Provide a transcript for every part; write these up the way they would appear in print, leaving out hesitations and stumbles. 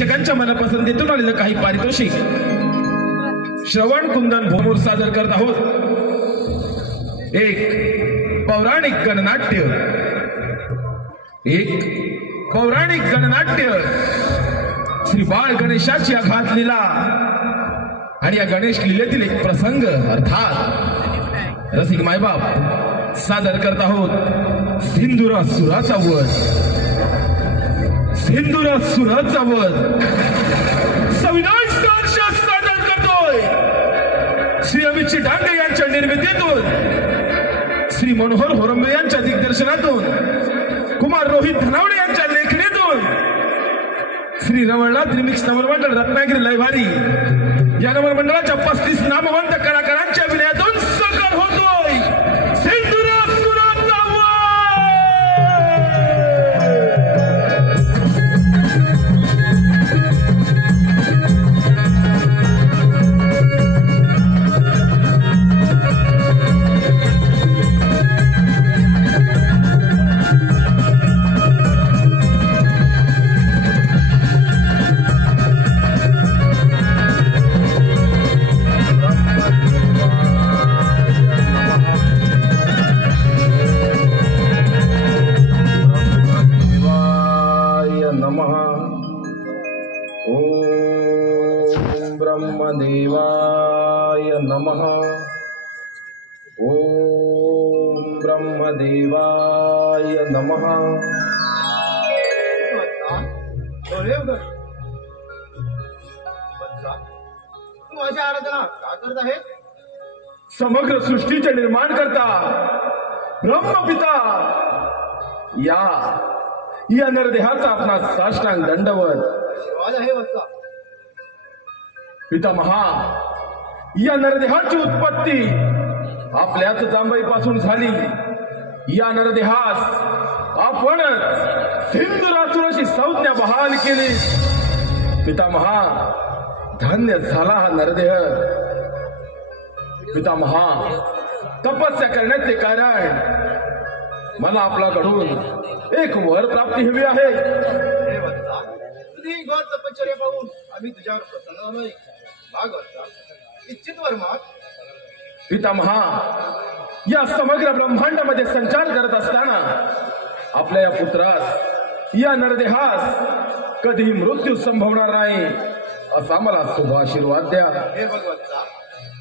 प्रेक्षकांच्या मनपसंतीतून आलेलं काही पारितोषिक श्रवण कुंदन भोमूर सादर करत आहोत। एक पौराणिक गणनाट्य श्री बाळ गणेशाची आघात लीला आणि या गणेश लीलेतील एक प्रसंग अर्थात रसिक मायबाप सादर करत आहोत। सिंधुरासुराचा वध संविधान सादर करतोय श्री अमितजी डांगे यांच्या निर्मितीतून, श्री मनोहर होरंबे यांच्या दिग्दर्शनातून, कुमार रोहित धनावडे यांच्या लेखणीतून, श्री रवळनाथ रिमिक्स नवरमंडळ रत्नागिरी लयभारी या नवरमंडळाच्या 35 नामवंत कलाकारांच्या अभिनयातून साकार होतोय सिंधुरासुराचा वध। ब्रह्मदेवाय नमः। ओम ब्रह्मदेवाय नमः। तू माझी आराधना का करत आहे? समग्र सृष्टीचे निर्माण करता ब्रह्मपिता या नरदेहाचा आपला साष्टांग दंडवत आशीर्वाद आहे वत्सा। पितामहा, या नरदेहाची उत्पत्ती आपल्याच जांभईपासून झाली। या नरदेहास आपणच सिंधुरासुराची संज्ञा बहाल केली। पितामहा, धन्य झाला हा नरदेह। पितामहा, तपस्या करण्याचे कारण मला आपल्याकडून एक वर प्राप्ती हवी आहे। हे वत्सा, तुझी घोर तपश्चर्या पाहून आम्ही तुझ्यावर प्रसन्न झालोय। माग वत्सा, इच्छित वर माग। पितामहा, या समग्र ब्रह्मांडामध्ये संचार करत असताना आपल्या या पुत्रास, या नरदेहास कधीही मृत्यू संभवणार नाही असा मला शुभ आशीर्वाद द्या। हे भगवत्सा,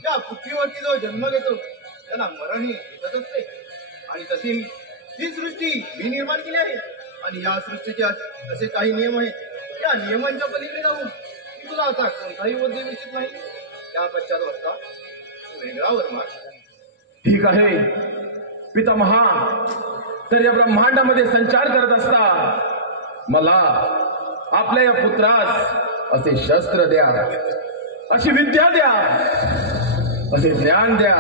या पृथ्वीवरती जो जन्म घेतो त्याला मरण ही येतच असते आणि तसेही ही सृष्टी मी निर्माण केली आहे आणि या सृष्टीचे असे काही नियम आहेत। या नियमांच्या पलीकडे जाऊन तुला आता कोणताही वर देऊ इच्छित नाही। त्या पश्चात वत्सा, वेगळा वर माग। ठीक आहे पितामहा, तर या ब्रह्मांडामध्ये संचार करत असता मला आपल्या या पुत्रास असे शस्त्र द्या, अशी विद्या द्या, असे ज्ञान द्या,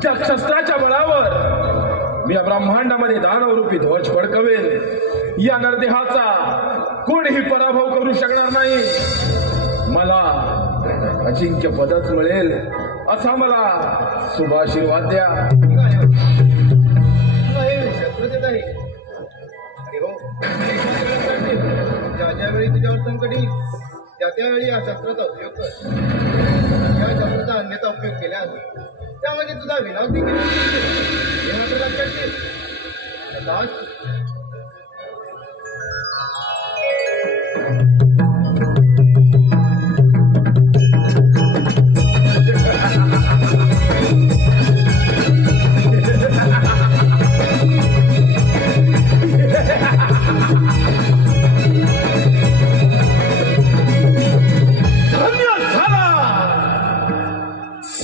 ज्या शस्त्राच्या बळावर मी या ब्रह्मांडामध्ये दानवरूपी ध्वज फडकवेल। या नरदेहाचा कोणीही पराभव करू शकणार नाही। मला अजिंक्य पदच मिळेल असा मला शुभ आशीर्वाद द्या। शस्त्र देत आहे हो, ज्या ज्यावेळी तुझ्यावर संकट येईल त्या त्यावेळी या शस्त्राचा उपयोग कर। या शस्त्राचा अन्यथा उपयोग केल्यास त्यामध्ये तुझा विनाश देखील हे मात्र लक्षात ठेव।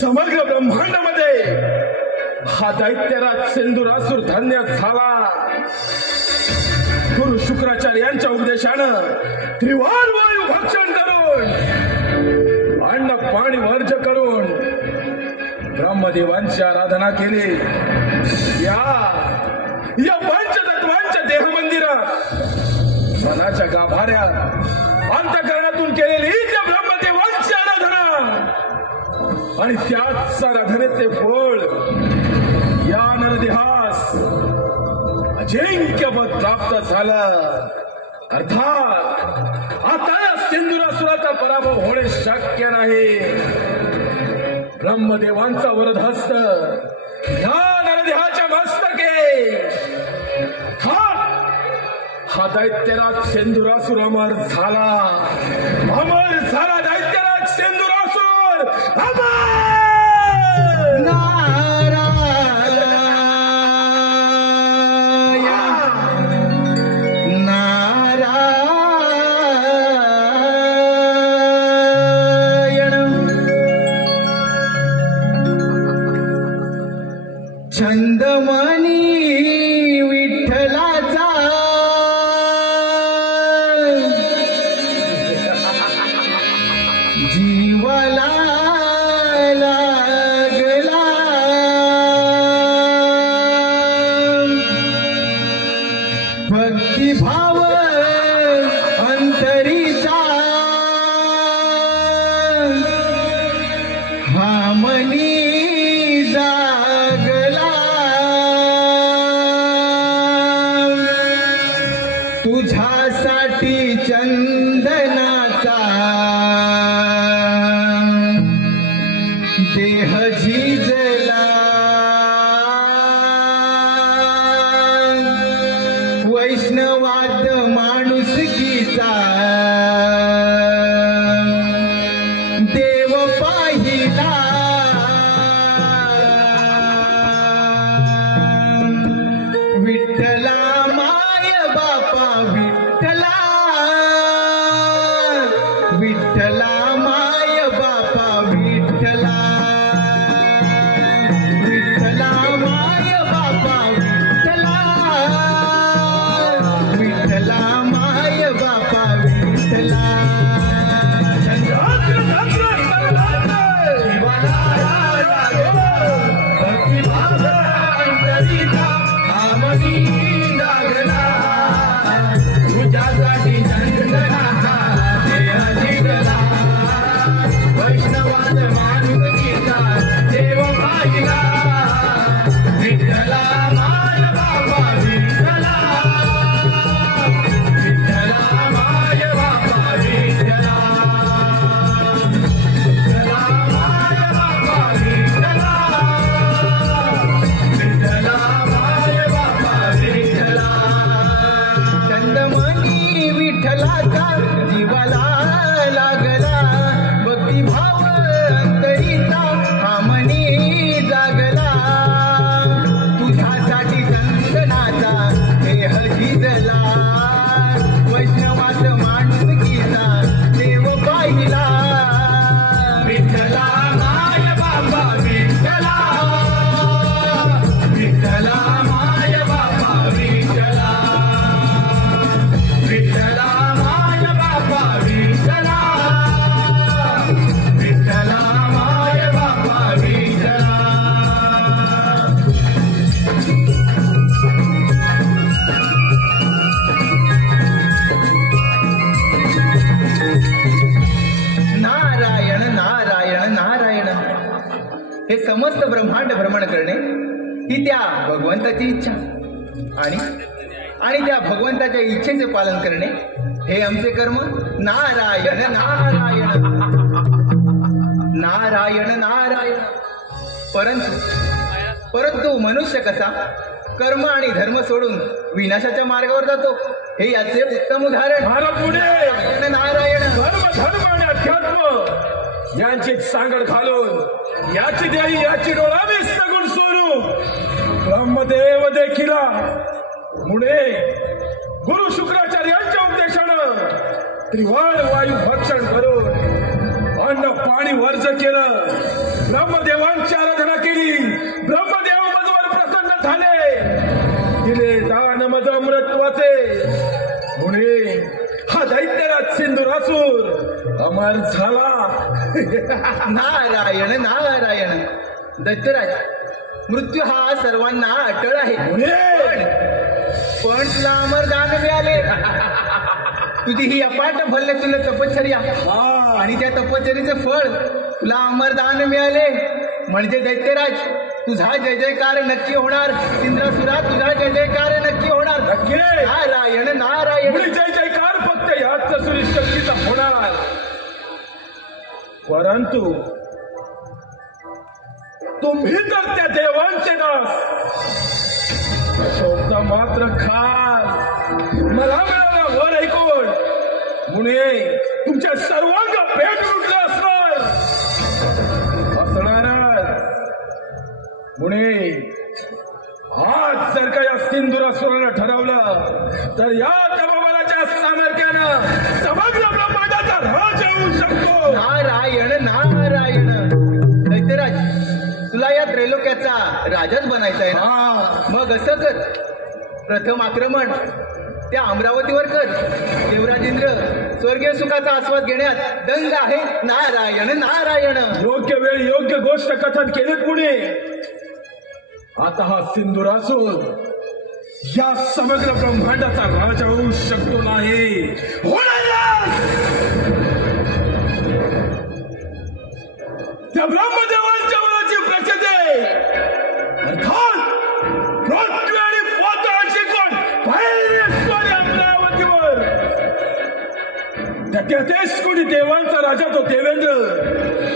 समग्र ब्रह्मांडामध्ये हा दैत्यराज सिंधुरासुर धन्य झाला। गुरु शुक्राचार्य यांच्या उपदेशानं त्रिवार वायू भक्षण करून, अन्न पाणी वर्ज करून ब्रह्मदेवांची आराधना केली। या पंचतत्वांच्या देह मंदिरात मनाच्या गाभाऱ्यात अंतःकरणातून केलेली त्या ब्रह्मदेवांची आराधना आणि त्याच आराधनेचे फळ या नरदेहास अजिंक्यपद प्राप्त झालं। अर्थात आता या सिंधुरासुराचा पराभव होणे शक्य नाही. ब्रह्मदेवांचा वरदहस्त ह्या नरदेहाच्या मस्तके. हा दैत्यराज सिंधुरासुर अमर झाला. अमर झाला दैत्यराज सिंधुरासुर अमर. छंदमणी विठ्ठलाचा जीवाला लागला. भक्तिभाव अंतरीचा हा मनी तुझ्यासाठी चंदनाचा देह झिजला. वैष्णवाद माणुसकीचा देव पाहिला. विठ्ठला विठ्ठला माय बापा विठ्ठला. विठ्ठला माय बापा विठ्ठला. विठ्ठला माय बापा विठ्ठला. भक्तिभाव अंतरीचा आमनी लागला. तुझ्यासाठी चंदनाचा वैष्णवाद माणुसकीचा देव पाहिला. विठ्ठला माय बाबा विठ्ठला. विठ्ठला माय बाबा विठ्ठला. विठ्ठला माय बाबा विठ्ठला. विठ्ठला माय बाबा विठ्ठला. चंदमणी विठ्ठलाचा जीवाला लागला. भक्तिभाव अंतरीचा हा मनी जागला. तुझ्यासाठी चंदनाचा देह झिजला. वैष्णवाच माणुसकीचा देव पाहिला. विठ्ठला माय बाबा विठ्ठला. विठ्ठला माय बाबा विठ्ठला. विठ्ठला माय बाबा विठ्ठला. विठ्ठला माय बाबा विठ्ठला. नारायण नारायण नारायण. हे समस्त ब्रह्मांड भ्रमण करणे ही त्या भगवंताची इच्छा आणि त्या भगवंताच्या इच्छेचे पालन करणे हे आमचे कर्म. नारायण नारायण नारायण नारायण. परंतु मनुष्य कसा कर्म आणि धर्म सोडून विनाशाच्या मार्गावर जातो हे याचे उत्तम उदाहरण. नारायण नारायण. धर्म आणि अध्यात्म यांची सांगड घालून याची देही याची डोळावी सगुण सोनू ब्रह्मदेव देखील पुढे गुरु शुक्राचार्यांच्या उपदेशानं त्रिवाण वायू भक्षण करून अन्न पाणी वर्ज केलं. ब्रह्मदेवांची आराधना केली. ब्रह्मदेव मजवर प्रसन्न झाले. दिले दान मज अमृतत्वाचे. पुढे हा दैत्यराज सिंधुरासुर अमर झाला. नारायण नारायण. दैत्यराज मृत्यू हा सर्वांना अटळ आहे. पण तुला अमरदान मिळाले. तुझी ही अपाट भल्ले तुला तपश्चर्या आणि त्या तपश्चर्याचे फळ तुला अमरदान मिळाले. म्हणजे दैत्यराज तुझा जय जयकार नक्की होणार. इंद्रसुरा तुझा जय जयकार नक्की होणार. नारायण नारायण जय जयकार मात्र खास मला मिळाला वर ऐकून मुने तुमच्या सर्वांग पेट उठलं असणारच मुने. आज जर का या सिंधुरासुरानं ठरवलं तर या तपोबलाच्या सामर्थ्यानं समग्र ब्रह्मांडाचा राज होऊ शकतो. नारायण नारायण. दैत्यराज, तुला या त्रैलोक्याचा राजाच बनायचा आहे ना? मग असं कर, प्रथम आक्रमण त्या अमरावतीवर कर. देवराजेंद्र स्वर्गीय सुखाचा आस्वाद घेण्यात दंग आहे. नारायण नारायण. योग्य वेळी योग्य गोष्ट कथन केली पुढे. आता हा सिंधुरासूर या समग्र ब्रह्मांडाचा राजा होऊ शकतो नाही. त्या ब्रह्मदेवांच्या मुलाची प्रसिद्धी अर्थात पृथ्वी आणि पाताळाची कोण पहिली अमरावतीवर त्या 33 कोटी देवांचा राजा तो देवेंद्र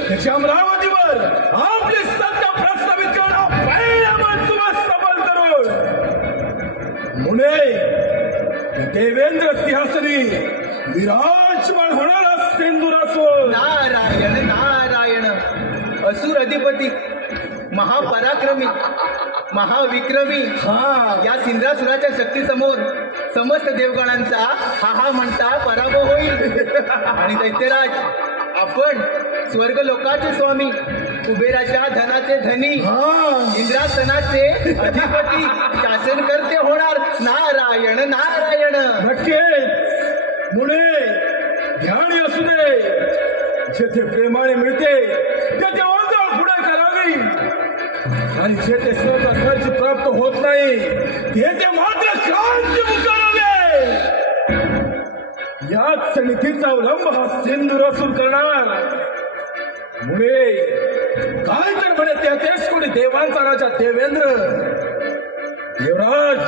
त्याच्या अमरावतीवर आपली सत्ता प्रस्थापित करणं पहिल्या माणसाला सफल करून मुने देवेंद्र सिंहासनी विराजमान होणारा सिंधुरासूर. नारायण नारायण. असुर अधिपती, महापराक्रमी, महाविक्रमी या सिंधुरासुराच्या शक्तीसमोर समस्त देवगणांचा हा म्हणता पराभव होईल. आणि दैत्यराज, आपण स्वर्ग लोकाचे स्वामी, कुबेराच्या धनाचे धनी, इंद्रासनाचे अधिपती, शासनकर्ते होणार. नारायण नारायण. नक्कीच मुळे ध्यानी असू दे. जेथे प्रेमाने मिळते तेथे ओंजळ पुढे करावी आणि जेथे सहजासहजी प्राप्त होत नाही तेथे मात्र क्रांती मुकावे. याच समितीचा अवलंब हा सिंधुरासूर करणार. मुळे काय तर म्हणे 33 कोटी देवांचा राजा देवेंद्र देवराज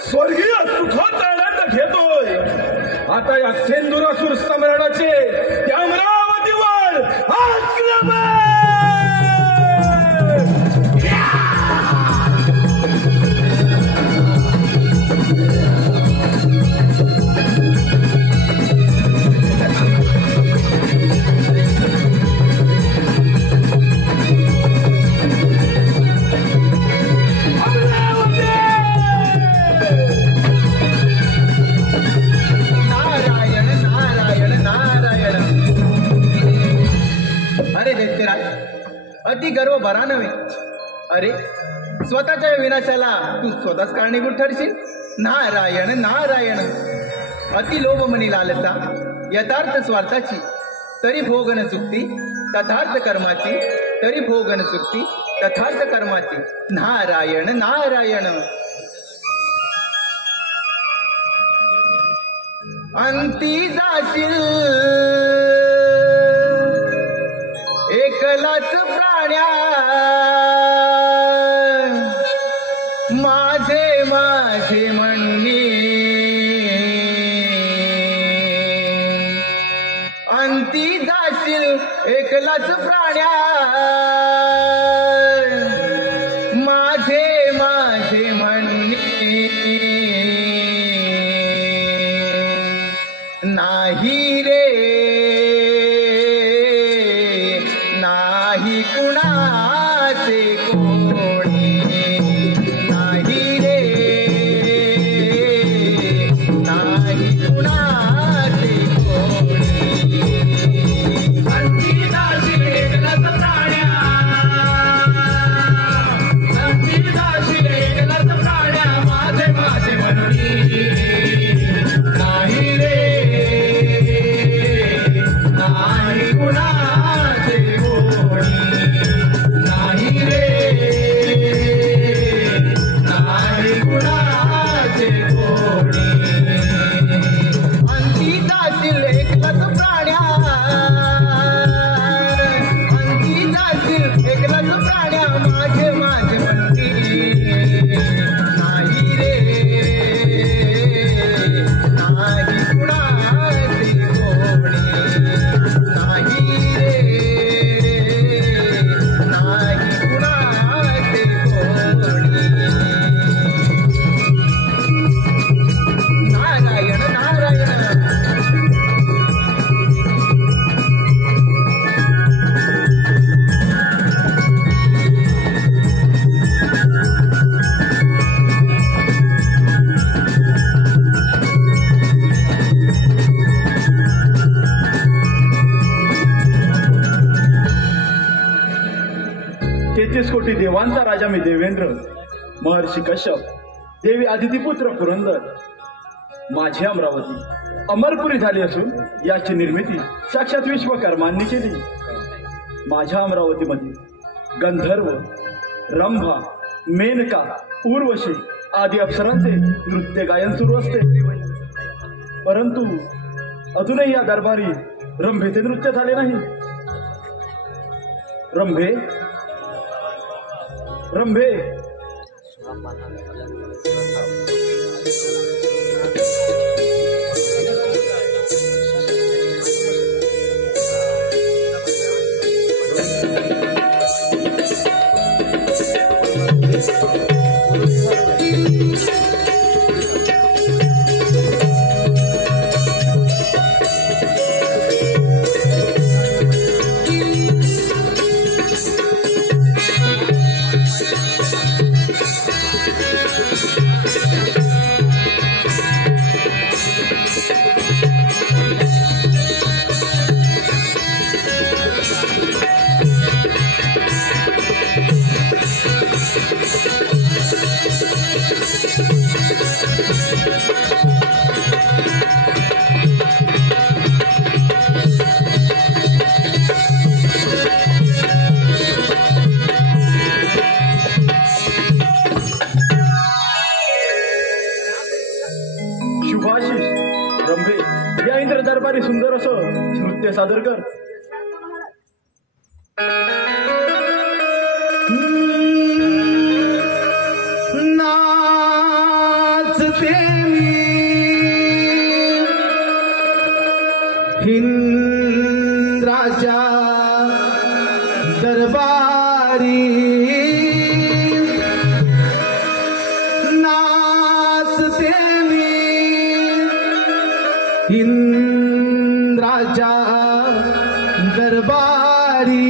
स्वर्गीय सुखाचा आनंद घेतोय. आता या सिंधुरासूर सम्राटाचे त्या अमरावतीवर आक्रमण. अति गर्व भरा नव्हे. अरे, स्वतःच्या विनाशाला तू स्वतःच कारणीभूत ठरशील. नारायण नारायण. अति लोभ मनी लालसा, यथार्थ स्वार्थाची, तरी भोगन चुकती, तथार्थ कर्माची, तरी भोगन चुकती, तथार्थ कर्माची. नारायण नारायण. अंती जाशील एकलाच प्राण्या, माझे माझे म्हणणे. अंती जाशील एकलाच प्राण्या, माझे माझे म्हणणे. नाही रे नाही कुणाचे कोणी, नाही रे नाही कुणाचे कोणी. अंती जाशील एकलाच प्राण्या, कोटी देवांचा राजा मी देवेंद्र, महर्षी कश्यप, देवी आदितीपुत्र पुरंदर. माझी अमरावती अमरपुरी झाली असून याची निर्मिती साक्षात विश्वकर्मांनी केली. माझ्या अमरावतीमध्ये गंधर्व, रंभा, मेनका, उर्वशी आदी अप्सरांचे नृत्य गायन सुरू असते. परंतु अजूनही या दरबारी रंभेचे नृत्य झाले नाही. रंभे, रंभे, रंभे, या इंद्र दरबारी सुंदर असं नृत्य सादर कर. नाचते मी इंद्राच्या दरबारी, नाचते मी इंद्राच्या दरबारी.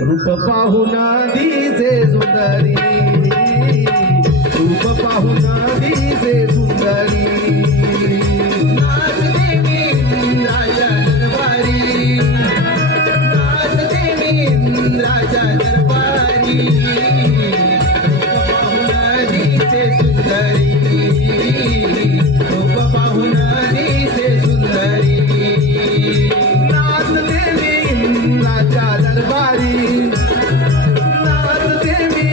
रूप पाहून दिसे सुंदरी, रूप पाहून दिसे सुंदरी. नाचते मी इंद्राच्या दरबारी, नाचते मी इंद्राच्या दरबारी. रूप पाहून दिसे सुंदरी, रूप पाहून दिसे सुंदरी. नाचते मी इंद्राच्या दरबारी, नाचते मी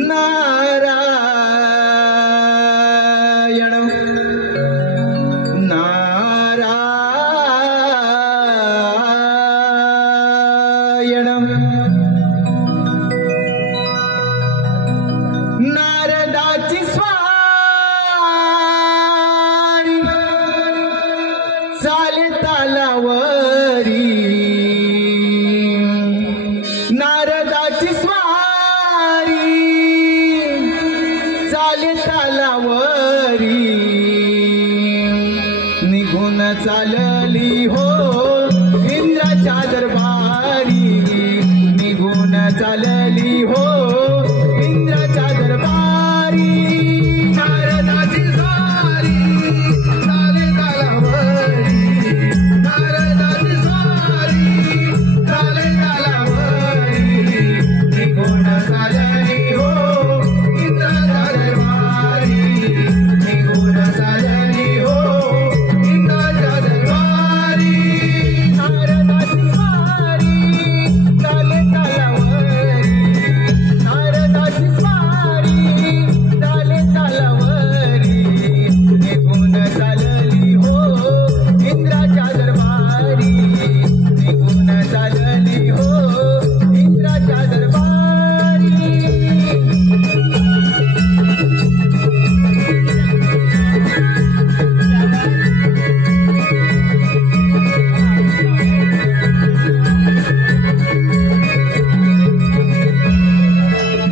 नारायण नारायण नारदाची स्वारी चाले तालावरी नारदाची स्वारी चाले तालावरी निघून चालली हो इंद्राच्या दरबारी निघून चालली हो इंद्राच्या दरबारी नारदाची स्वारी चाले तालावरी नारदाची स्वारी चाले तालावरी निघून चालली हो इंद्राच्या दरबारी निघून चालली हो इंद्राच्या दरबारी नारदाची स्वारी चाले तालावरी नारदाची स्वारी चाले तालावरी निघून चालली हो इंद्राच्या दरबारी निघून चालली हो इंद्राच्या दरबारी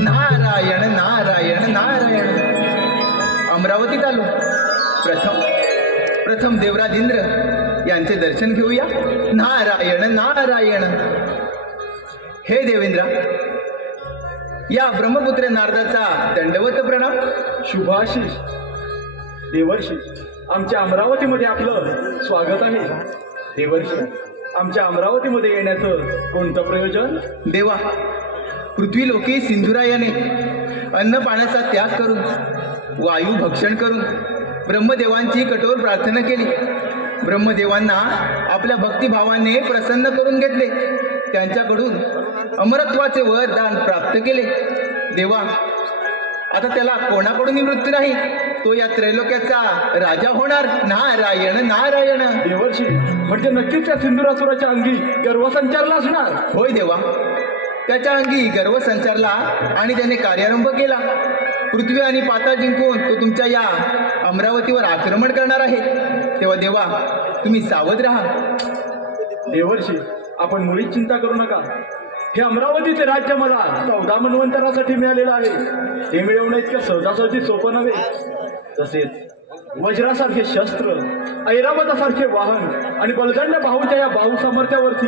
नारायण नारायण नारायण अमरावतीत आलो. प्रथम देवराज इंद्र यांचे दर्शन घेऊया. नारायण नारायण. हे देवेंद्र, या ब्रह्मपुत्र नारदाचा दंडवत प्रणाम. शुभाशीष देवर्षी, आमच्या अमरावतीमध्ये आपलं स्वागत आहे. देवर्षी, आमच्या अमरावतीमध्ये येण्याचं कोणतं प्रयोजन? देवा, पृथ्वी लोके सिंधुरायाने अन्न पाण्याचा त्याग करून वायू भक्षण करून ब्रह्मदेवांची कठोर प्रार्थना केली. ब्रह्मदेवांना आपल्या भक्तिभावाने प्रसन्न करून घेतले. त्यांच्याकडून अमरत्वाचे वरदान प्राप्त केले. देवा, आता त्याला कोणाकडूनही मृत्यू नाही. तो या त्रैलोक्याचा राजा होणार. नारायण नारायण. देवर्षी, म्हणजे नक्कीच त्या सिंधुरासुराच्या अंगी गर्वसंचारला असणार. होय देवा, त्याच्या अंगी गर्व संचारला आणि त्याने कार्यारंभ केला. पृथ्वी आणि पाताळ जिंकून तो तुमच्या या अमरावतीवर आक्रमण करणार आहे. तेव्हा देवा, तुम्ही सावध राहा. देवर्षी, आपण मुळीच चिंता करू नका. हे अमरावतीचे राज्य मला 14 मन्वंतरासाठी मिळालेलं आहे. हे मिळवणं इतकं सहजासहजी सोपं नव्हे. तसेच वज्रासारखे शस्त्र, ऐरावतासारखे वाहन आणि बलदंड बाहूच्या या बाहू सामर्थ्यावरती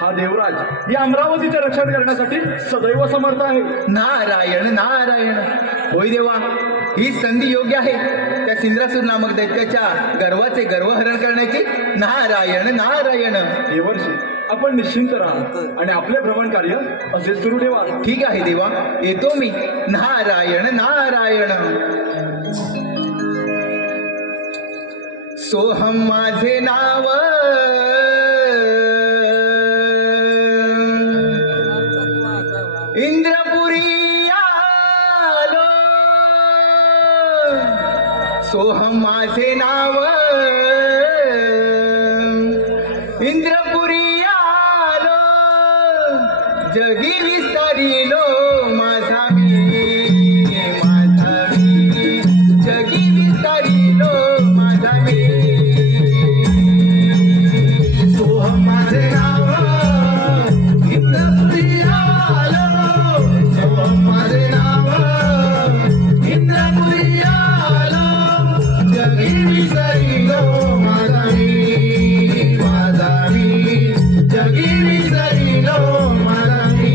हा देवराज या अमरावतीचे रक्षण करण्यासाठी सदैव समर्थ आहे. नारायण नारायण. होय देवा, ही संधी योग्य आहे त्या सिंद्रासूर नामक दैत्याच्या गर्वाचे गर्वहरण करण्याची. नारायण नारायण. देवर्षी, आपण निश्चिंत राहा आणि आपले भ्रमण कार्य असे सुरू ठेवा. ठीक आहे देवा, येतो मी. नारायण नारायण. सोहम माझे नाव इंद्रपुरी आलो. सोहम माझे नाव इंद्रपुरी आलो. जगी विस्तारिलो माझा मी जगी विस्तारिलो माझा मी. सोहम माझे नाव इंद्रपुरी आलो. सोहम माझे नाव इंद्रपुरी आलो. जगी विसरिलो माझा मी जगी विसरिलो माझा मी.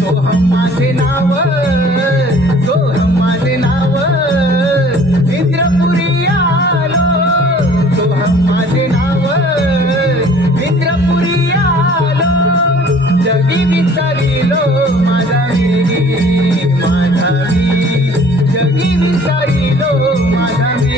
सोहम माझे नाव सोहम माझे नाव इंद्रपुरी आलो. सोहम माझे नाव इंद्रपुरी आलो. जगी विसरिलो माझा मी जगी विसरिलो माझा मी.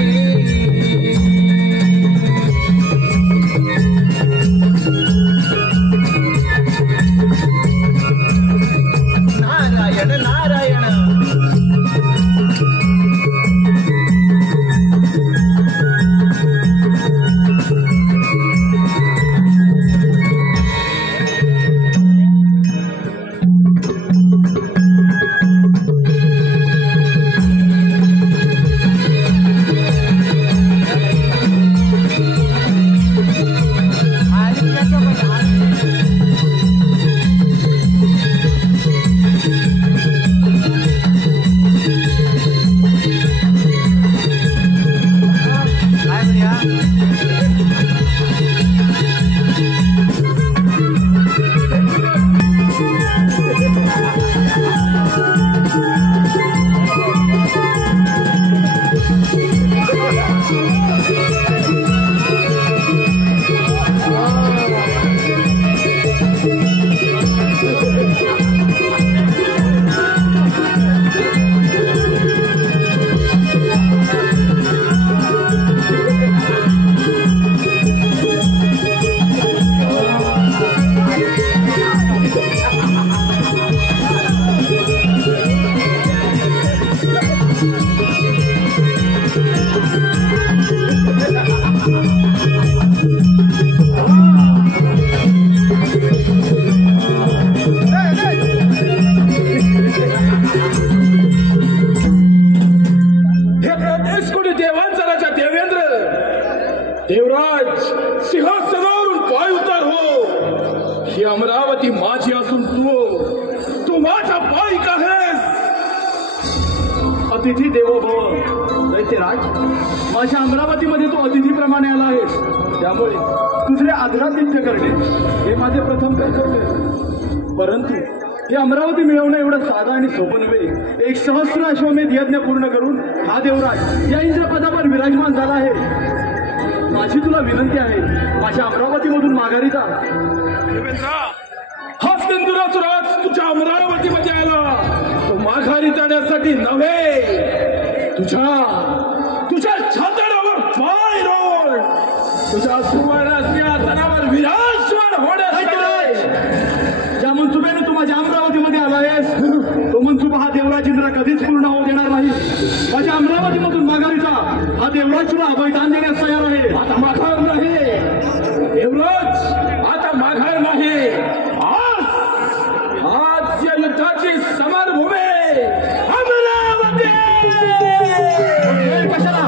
अतिथी देवो भव. दैत्यराज, माझ्या अमरावतीमध्ये तू अतिथीप्रमाणे आला आहेस, त्यामुळे तुझे आदरातिथ्य करणे हे माझे प्रथम कर्तव्य. परंतु हे अमरावती मिळवणं एवढं साधं आणि सोपं नव्हे. 1 सहस्र अश्वमेध यज्ञ पूर्ण करून हा देवराज या इंद्रपदावर विराजमान झाला आहे. माझी तुला विनंती आहे, माझ्या अमरावतीमधून माघारी जा. हा सिंधुराज तुझ्या अमरावतीमध्ये आला, तो माघारी जाण्यासाठी नव्हे, तुझ्या छाताडावर पाय रोड, तुझ्या सुवर्णासनावर विराजमान होण्यासाठी. ज्या मनसुब्याने तू माझ्या अमरावतीमध्ये आला आहेस, तो मनसुबा हा देवराज इंद्र कधीच पूर्ण होऊ देणार नाही. माझ्या अमरावतीमधून माघारी जा. हा देवराज तुला अभयदान देण्यास तयार आहे. आता माघार नाही देवराज, आता माघार नाही. आज या युद्धाची समान भूमी अमरावती. कशाला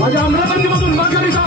माझ्या अमरावतीमधून माघारी जा.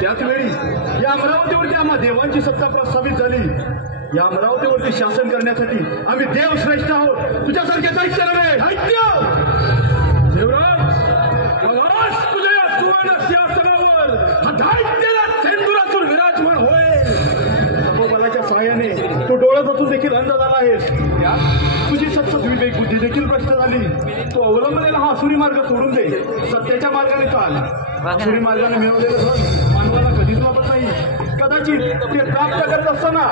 त्याचवेळी या अमरावतीवरती आम्हा देवांची सत्ता प्रस्थापित झाली. या अमरावतीवरती शासन करण्यासाठी आम्ही देवश्रेष्ठ आहोत. तुझ्यासारखे दैत्य नव्हे. देवराज, तुझ्या या सुवर्ण सिंहासनावर हा दैत्यराज सिंधुरासूर विराजमान होय. तपोबलाच्या सहाय्याने तू डोळ्यात असून देखील अंध झाला आहेस. तुझी सत्सद विवेक बुद्धी देखील भ्रष्ट झाली. तू अवलंबलेला हा आसुरी मार्ग सोडून दे, सत्याच्या मार्गाने चाल. आसुरी मार्गाने मिळवलेलं धन मानवाला कधीच वापरत नाही. कदाचित ते प्राप्त करत असताना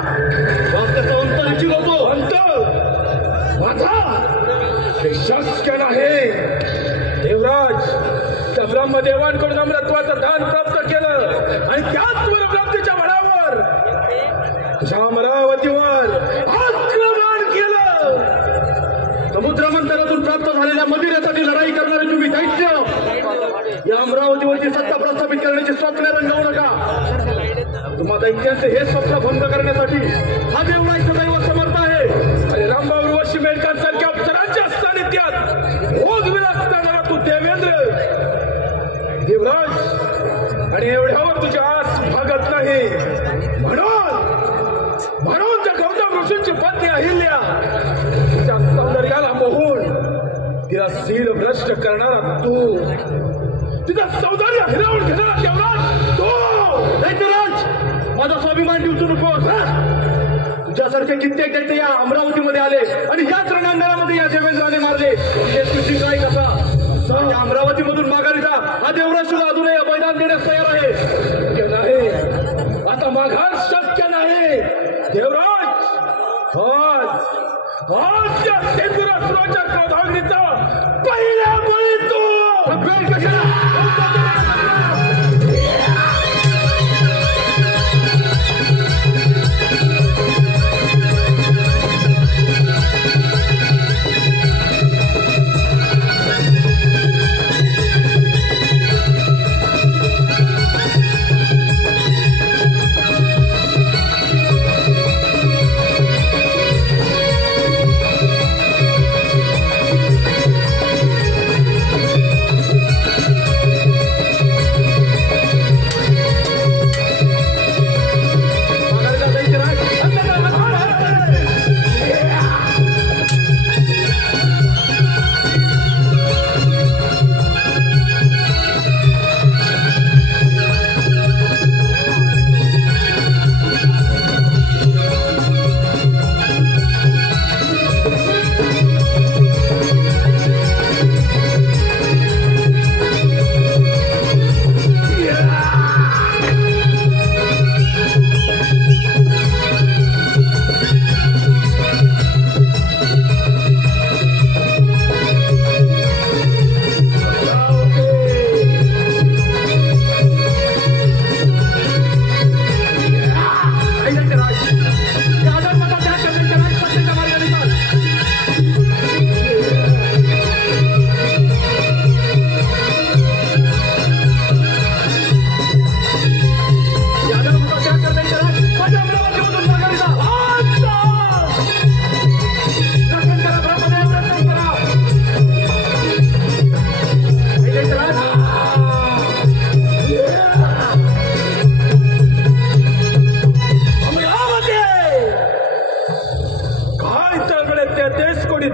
त्याचा अंत निश्चित होतो. माझा हे शक्य नाही. देवराज, त्या ब्रह्मदेवांकडून अमृतत्वाचं दान प्राप्त केलं आणि त्याच प्राप्तीच्या बळावर तुझ्या अमरावतीवर आक्रमण केलं. समुद्र मंथनातून प्राप्त झालेल्या मदिरेसाठी लढाई करणारे तुम्ही दैत्य, या अमरावतीवरची सत्ता प्रस्थापित करण्याचे स्वप्न रंगवू नका. तुम्हा दैत्यांचे हे स्वप्न भंग करण्यासाठी हा देवराज सदैव समर्थ आहे. आणि रामभाऊ उर्वशी मेडकांसारख्या अप्सरांच्या सानिध्यात भोग विलासणारा तू देवेंद्र. देवराज, आणि एवढ्यावर तुझी आस भागत नाही. म्हणून त्या गौतम ऋषींची पत्नी अहिल्या त्या सौंदर्याला मोहून तिला शील भ्रष्ट करणारा तू, तिचा सौंदर्य हिरावून घेणारा देवराज तू. दैत्यराज, माझा स्वाभिमान दिवसू नकोस. तुझ्यासारखे कित्येक दैत्य या अमरावतीमध्ये आले आणि याच रणांगणामध्ये या देवेंद्राने मारले. हे तुझी काय कथा. या अमरावतीमधून माघारी जा. हा देवराज सुद्धा अजूनही अभयदान देण्यास तयार आहे. शक्य नाही. आता माघार शक्य नाही. धावधावणीचा पहिला बळी तू. बेल कशाला?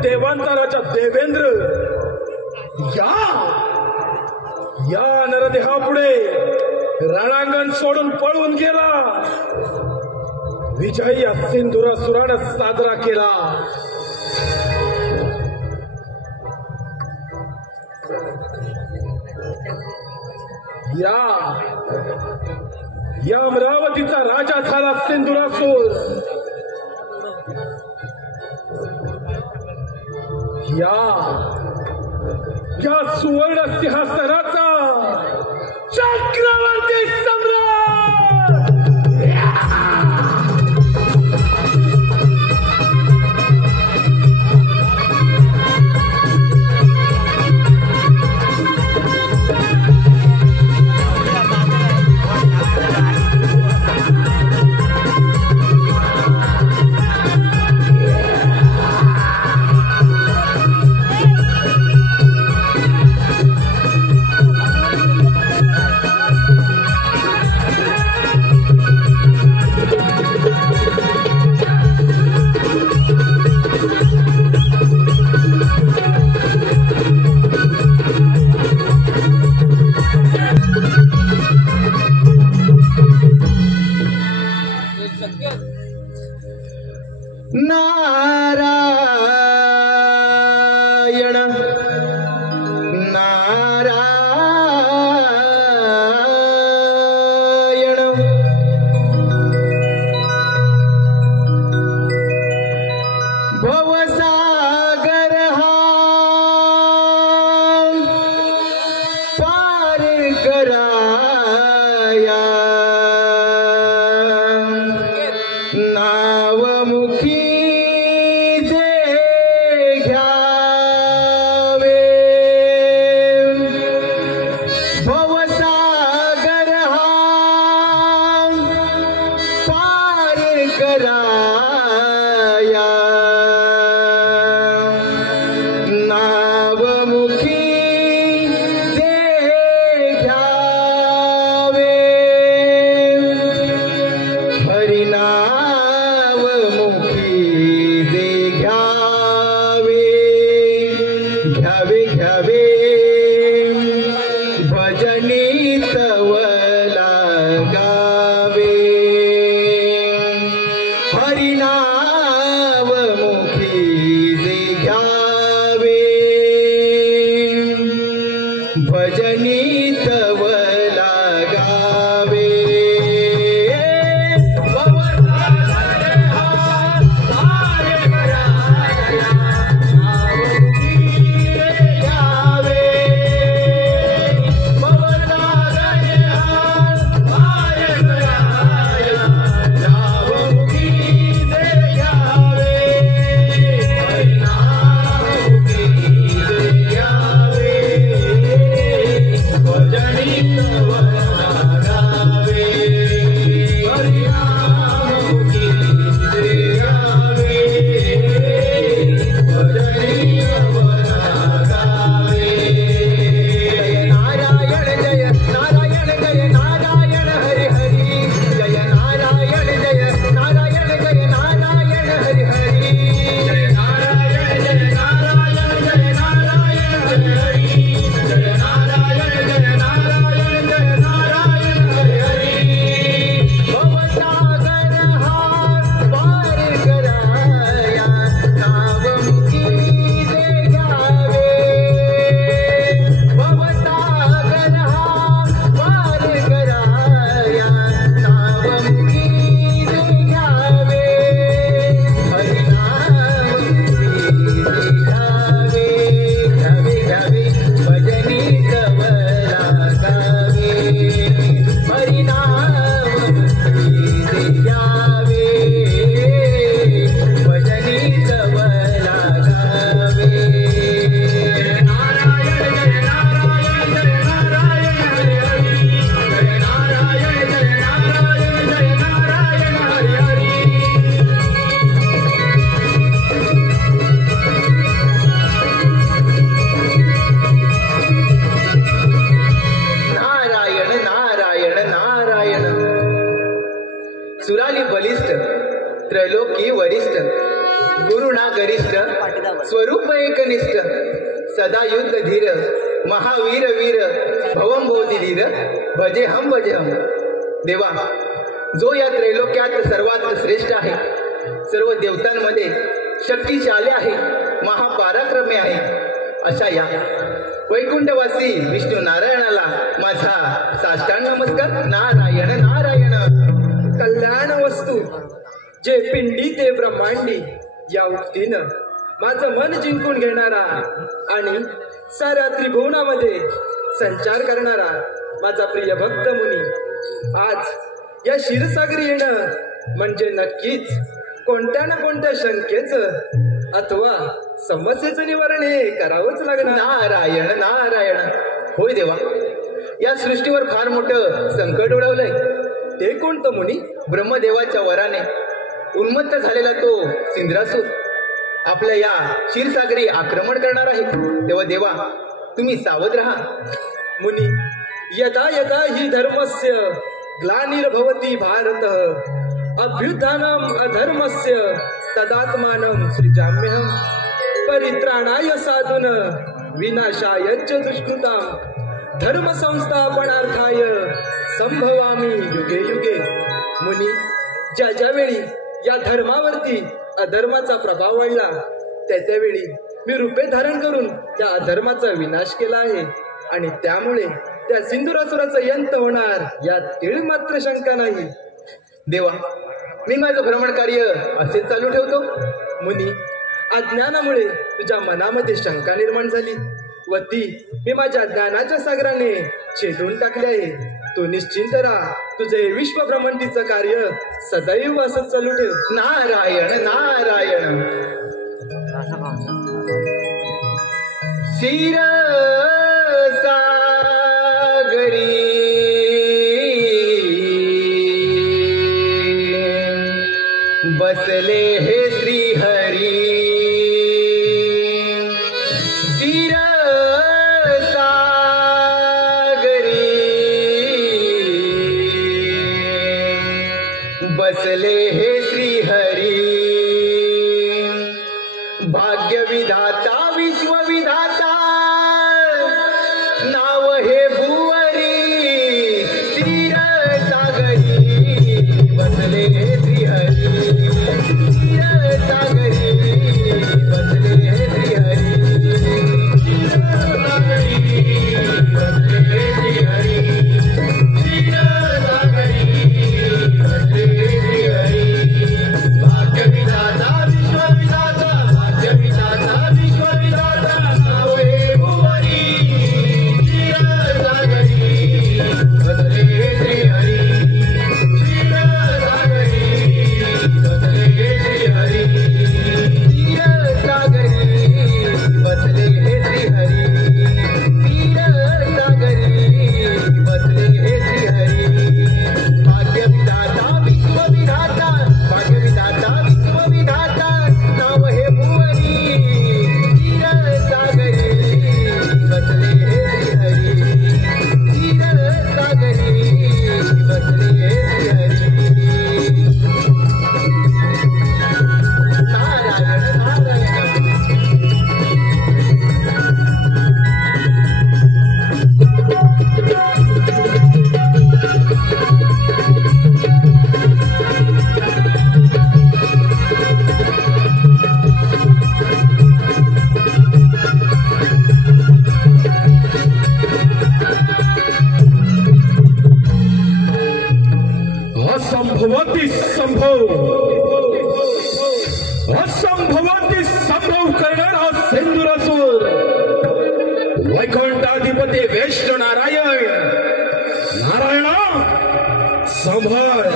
देवांचा राजा देवेंद्र या नरदेहापुढे रणांगण सोडून पळून गेला. विजय या सिंधुरासुरानं साजरा केला. या अमरावतीचा राजा झाला सिंधुरासूर. या सुवर्ण सिंहासनाचा चक्रवर्ती सम्राट. नारायण नारायण भवसागर हा पार कराया नावमुखी बलिष्ठ त्रैलोकी वरिष्ठ गुरुना गरिष्ठ स्वरूप एकनिष्ठ सदा युद्ध धीर महावीर वीर भवम भोवती धीर भजे हम देवा जो या त्रैलोक्यात सर्वात श्रेष्ठ आहे सर्व देवतांमध्ये शक्तिशाली आहे महापराक्रमी आहे अशा या वैकुंठवासी विष्णू नारायणाला माझा साष्टांग नमस्कार. नारायण नारायण. कल्याण वस्तू जे पिंडी ते ब्रह्मांडी या उक्तीनं माझं मन जिंकून घेणारा आणि साऱ्या त्रिभुवनामध्ये संचार करणारा माझा प्रिय भक्त मुनी आज या क्षीरसागरी येणं म्हणजे नक्कीच कोणत्या ना कोणत्या शंकेचं अथवा समस्येचं निवारण हे करावंच लागणार. नारायण नारायण. होय देवा, या सृष्टीवर फार मोठं संकट ओढवलंय. ते कोणतं मुनी? ब्रह्मदेवाच्या वराने उन्मत्त झालेला तो सिंद्रासूर आपल्या या क्षीरसागरी आक्रमण करणार आहे. तेव्हा देवा तुम्ही सावध राहा. मुनी, यदा यदा हि धर्मस्य ग्लानिर्भवति भारतः अभ्युत्थानम् अधर्मस्य तदात्मानं सृजाम्यहम् परित्राणाय साधून विनाशाय च दुष्कृतां धर्म संस्थापनार्थाय संभवामि युगे युगे. मुनी, ज्या ज्यावेळी या धर्मावरती अधर्माचा प्रभाव वाढला त्यावेळी मी रूपे धारण करून त्या अधर्माचा विनाश केला आहे आणि त्यामुळे त्या सिंधुरासुराचं यंत होणार यात तीळ मात्र शंका नाही. देवा मी माझं भ्रमण कार्य असेच चालू ठेवतो. मुनी, अज्ञानामुळे तुझ्या मनामध्ये शंका निर्माण झाली व ती मी माझ्या ज्ञानाच्या सागराने छेदून टाकली आहे. तू निश्चिंत राहा. तुझे विश्वभ्रमंतीचं कार्य सदैव असंच चालू ठेव. नारायण नारायण. क्षीरसागरी बसले हे श्रीहरी. बसले हे श्रीहरी. भाग्यविधाता विश्वविधाता नाव हे भुवरी. क्षीरसागरी बसले हे श्रीहरी. क्षीरसागरी बसले हे श्रीहरी. क्षीरसागरी बसले हे श्रीहरी. असंभवती संभव असंभवती संभव करणारा सिंधुरासूर वैकुंठाधिपती वैष्णव नारायण. नारायणा सांभाळ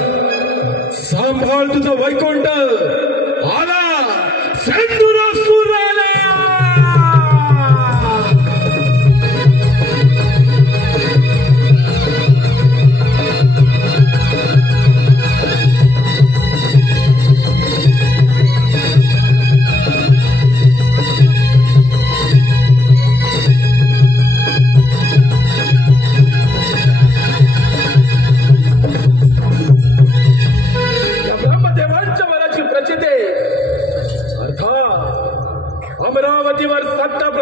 सांभाळ तुझं वैकुंठ आला. सिंधुरासूर आला.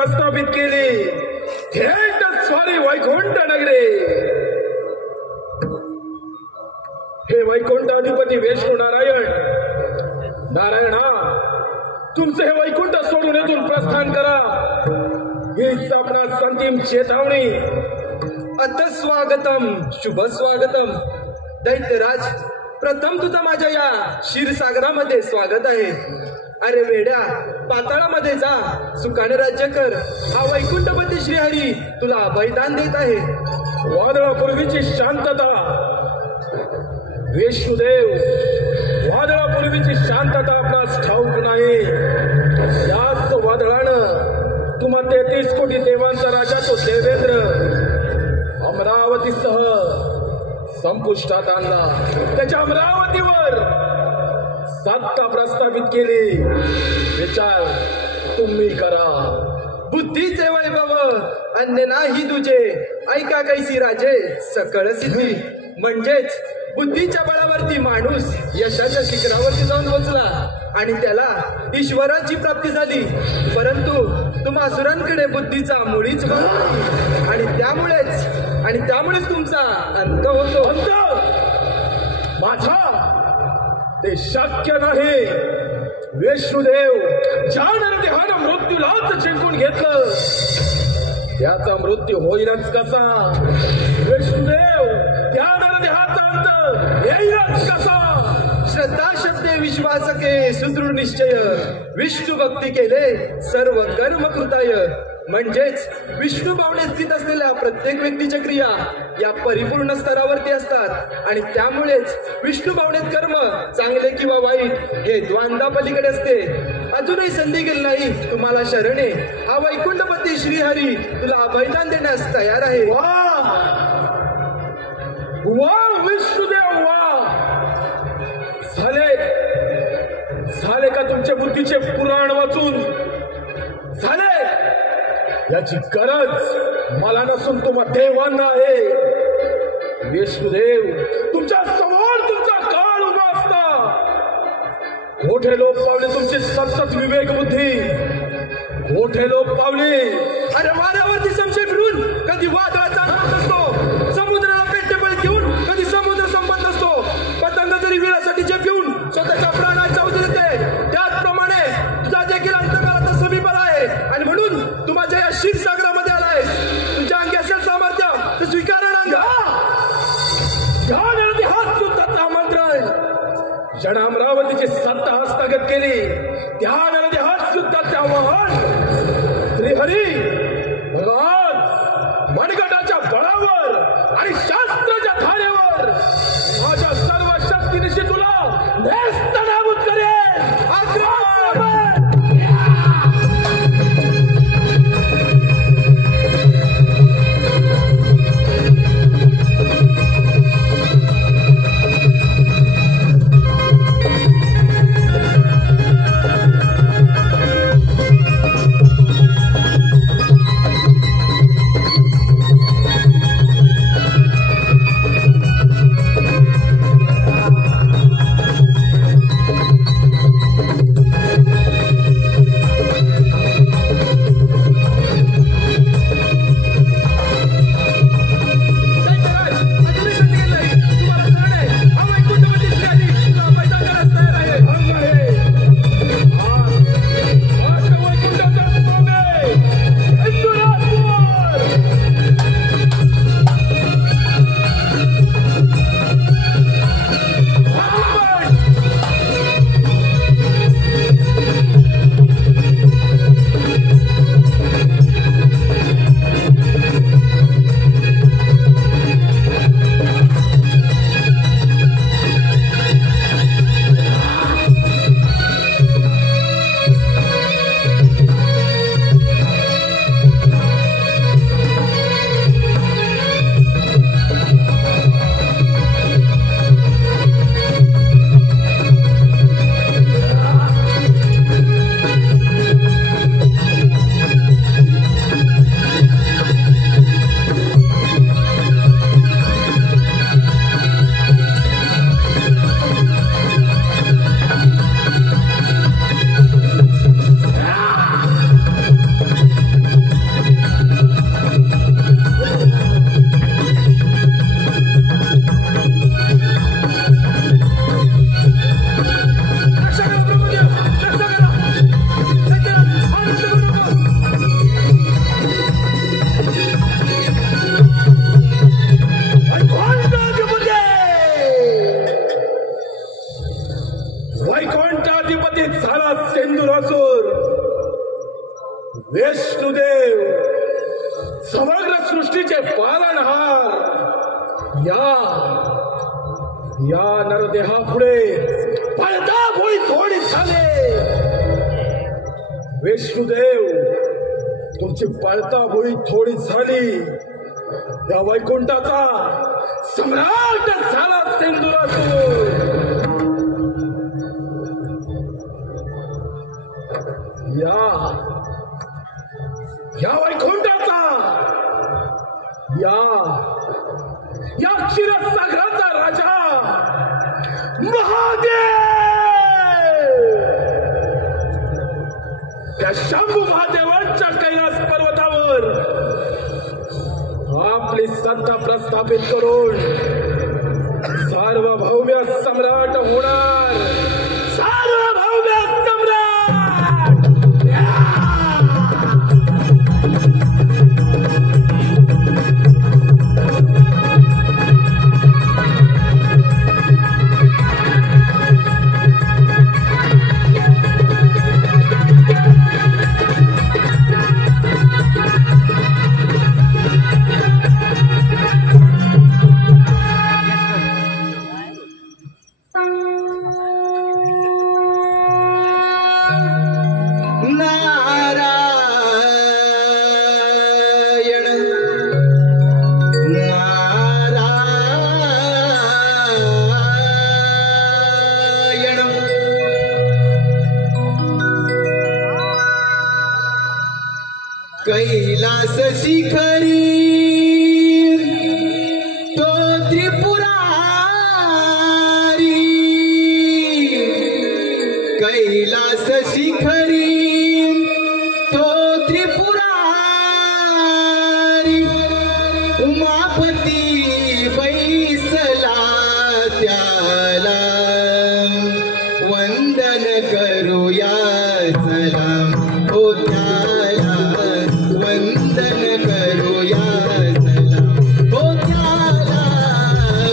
प्रस्थापित केली थेट स्वारी वैकुंठ नगरे. हे वैकुंठाधिपती विष्णू नारायण, नारायणा, तुमचे हे वैकुंठ सोडून येथून प्रस्थान करा. हीच आपणास अंतिम चेतावणी. अत स्वागतम, शुभ स्वागतम. दैत्यराज, प्रथम तुझं माझ्या या क्षीरसागरामध्ये स्वागत आहे. अरे वेड्या, पाताळामध्ये जा, सुखाने राज्य कर. हा वैकुंठपती श्रीहरी तुला अभयदान देत आहे. वादळापूर्वीची शांतता विष्णुदेव, वादळापूर्वीची शांतता आपणास ठाऊक नाही. याच वादळानं तुम्हा 33 कोटी देवांचा राजा तो देवेंद्र अमरावतीसह संपुष्टात आणला. त्याच्या अमरावतीवर सत्ता प्रस्थापित केली. विचार तुम्ही करा. बुद्धीचे वैभव अन्य नाही तुझे, ऐका कैसी राजे सकळ सिद्धी. म्हणजेच बुद्धीच्या बळावरती माणूस यशाच्या शिखरावरती जाऊन पोहोचला आणि त्याला ईश्वराची प्राप्ती झाली. परंतु तुम्हा असुरांकडे बुद्धीचा मुळीच बळ नाही आणि त्यामुळेच तुमचा अंत होतो. अंत माझा ते शक्य नाही. विष्णुदेव, ज्या नरदेहानं मृत्यूलाच जिंकून घेतलं त्याचा मृत्यू होईलच कसा. विष्णुदेव, त्या नरदेहाचा अंत येईलच कसा. श्रद्धा शब्दे विश्वासके सुदृढ निश्चय, विष्णू भक्ती केले सर्व कर्म कृताय. म्हणजेच विष्णू भावनेत स्थित असलेल्या प्रत्येक व्यक्तीच्या क्रिया या परिपूर्ण स्तरावरती असतात आणि त्यामुळेच विष्णू भावनेत कर्म चांगले किंवा वाईट हे द्वंद्वा पलीकडे असते. अजूनही संधी गेली नाही तुम्हाला शरणे. हा वैकुंठपती श्रीहरी तुला अभयदान देण्यास तयार आहे. वा विष्णुदेव, वा. झाले का तुमच्या बुद्धीचे पुराण वाचून? झाले. याची गरज मला नसून तुम्हा देवांना आहे. विष्णुदेव, तुमच्या समोर तुमचा काळ उभा असता. कोठे लोप पावले तुमची सतत विवेक बुद्धी? कोठे लोप पावले? अरे वाऱ्यावरती संशय फिरून कधी वादळाचा अंत नसतो. समुद्राला पेटबळ घेऊन कधी समुद्र संपत नसतो. पतंग जरी वीरासाठी जे पिऊन स्वतःच्या प्राणाचा उद्या देते, त्याचप्रमाणे तुझा देखील अंतकाळाचा समीपला आहे आणि म्हणून तू माझ्या या क्षीरसागरामध्ये आलाय. तुझ्या अंगी असेल सामर्थ्य तर स्वीकार हाच युद्धाचा आमंत्रण. जण अमरावतीची सत्ता हस्तगत केली त्या नरदे हाच युद्धाचे आवाहन श्रीहरी भगवान मनगटाच्या बळावर आणि शास्त्राच्या धारेवर माझ्या सर्व शक्तीनिशी तुला नेस्तनाबूत करेन. आक्रमण. या नरदेहापुढे पळता भोई थोडी झाले. विष्णुदेव, तुमची पळता भोई थोडी झाली. या वैकुंठाचा सम्राट झाला सिंधुरासूर. या वैकुंठाचा, या क्षीरसागराचा राजा महादेव त्या शंभू महादेवांच्या कैलास पर्वतावर आपली सत्ता प्रस्थापित करून सार्वभौम्य सम्राट होणार. सार्वभौम्य सम्राट. कैलास शिखरी तो त्रिपुरारी. कैलास शिखरी तो त्रिपुरारी. उमापती बैसला त्याला वंदन करूया चला. हो त्याला वंदन करूया चला. हो त्याला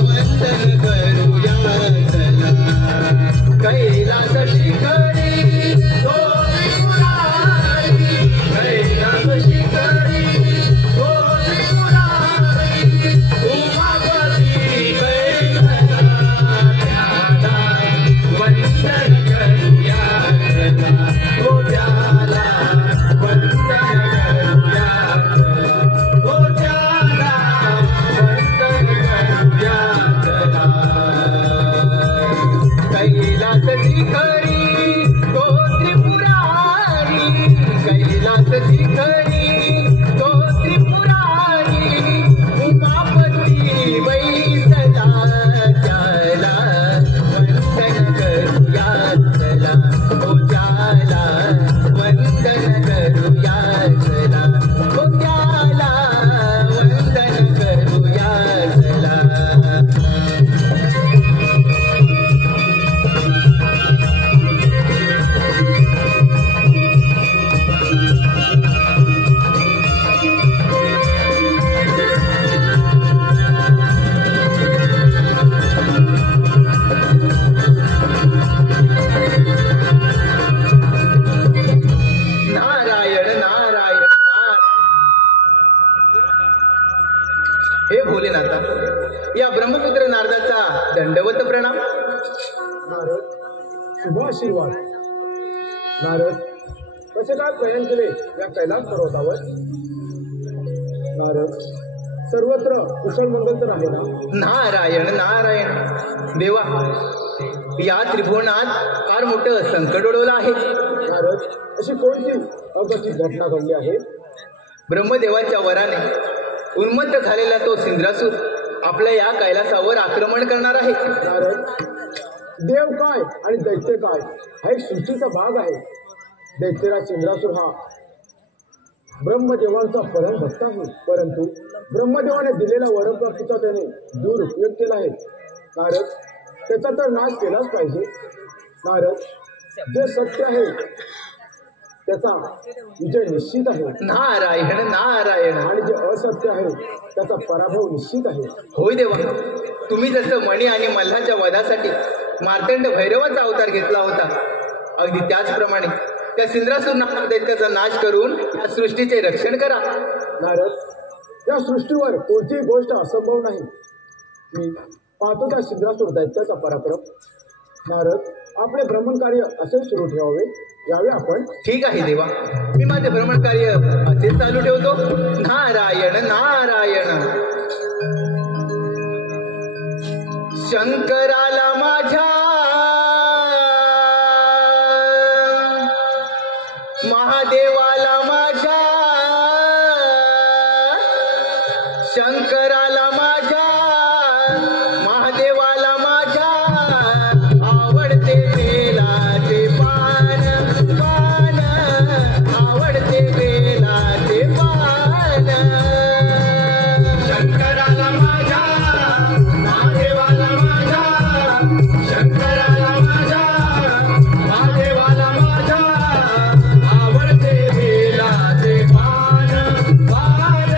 वंदन करूया चला. कैलास शिखरी तो त्रिपुरारी. कैलास शिखरी तो त्रिपुरारी. उमापती बैसला त्याला वंदन करूया चला. हो त्याला वंदन करूया चला. हो त्याला वंदन करूया चला. कैलास शिखरी तो त्रिपुरारी. कैलास शिखरी तो त्रिपुरारी. उमापती बैसला त्याला वंदन करूया चला. हो त्याला वंदन करूया चला. हो त्याला वंदन करूया चला. नारायण नारायण नारायण. हे भोलेनाथा, या ब्रह्मपुत्र नारदाचा दंडवत प्रणाम. नारद, शुभ आशीर्वाद. नारद, कसे काय प्रयाण केले या कैलास पर्वतावर? नारद, सर्वत्र कुशल मंगल तर आहे ना? नारायण नारायण. देवा, या त्रिभुवनात फार मोठं संकट ओढवलं आहे. नारद, अशी कोणती अगतिक घटना घडली आहे? ब्रह्मदेवाच्या वराने उन्मत्त झालेला तो सिंद्रासूर आपल्या या कैलासावर आक्रमण करणार आहे. नारद, देव काय आणि दैत्य काय हा एक सृष्टीचा भाग आहे. दैत्यराज इंद्रासूर हा ब्रह्मदेवांचा परम भक्त आहे, परंतु ब्रह्मदेवाने दिलेल्या वरप्राप्तीचा त्याने दुरुपयोग केला आहे. नारद, त्याचा तर नाश केलाच पाहिजे. नारद, जे सत्य आहे त्याचा विजय निश्चित आहे. नारायण नारायण. आणि जे असत्य आहे त्याचा पराभव निश्चित आहे. होय देवा, तुम्ही जसं मणी आणि मल्हाच्या वधासाठी मार्तंड भैरवाचा अवतार घेतला होता, अगदी त्याचप्रमाणे त्या सिंद्रासूर नामक दैत्याचा नाश करून या सृष्टीचे रक्षण करा. नारद, या सृष्टीवर कोणतीही गोष्ट असंभव नाही. मी पाहतो त्या सिंद्रासूर दैत्याचा पराक्रम. नारद, आपले भ्रमण कार्य असे सुरू ठेवावे यावे आपण. ठीक आहे देवा, मी माझे भ्रमण कार्य असे चालू ठेवतो. नारायण नारायण. शंकराला माझ्या महादेवाला माझ्या शंकराला माझ्या महादेवाला माझ्या आवडते बेलाचे पान पान आवडते बेलाचे पान. शंकराला माझ्या महादेवाला माझ्या शंकराला माझ्या महादेवाला माझ्या आवडते बेलाचे पान पान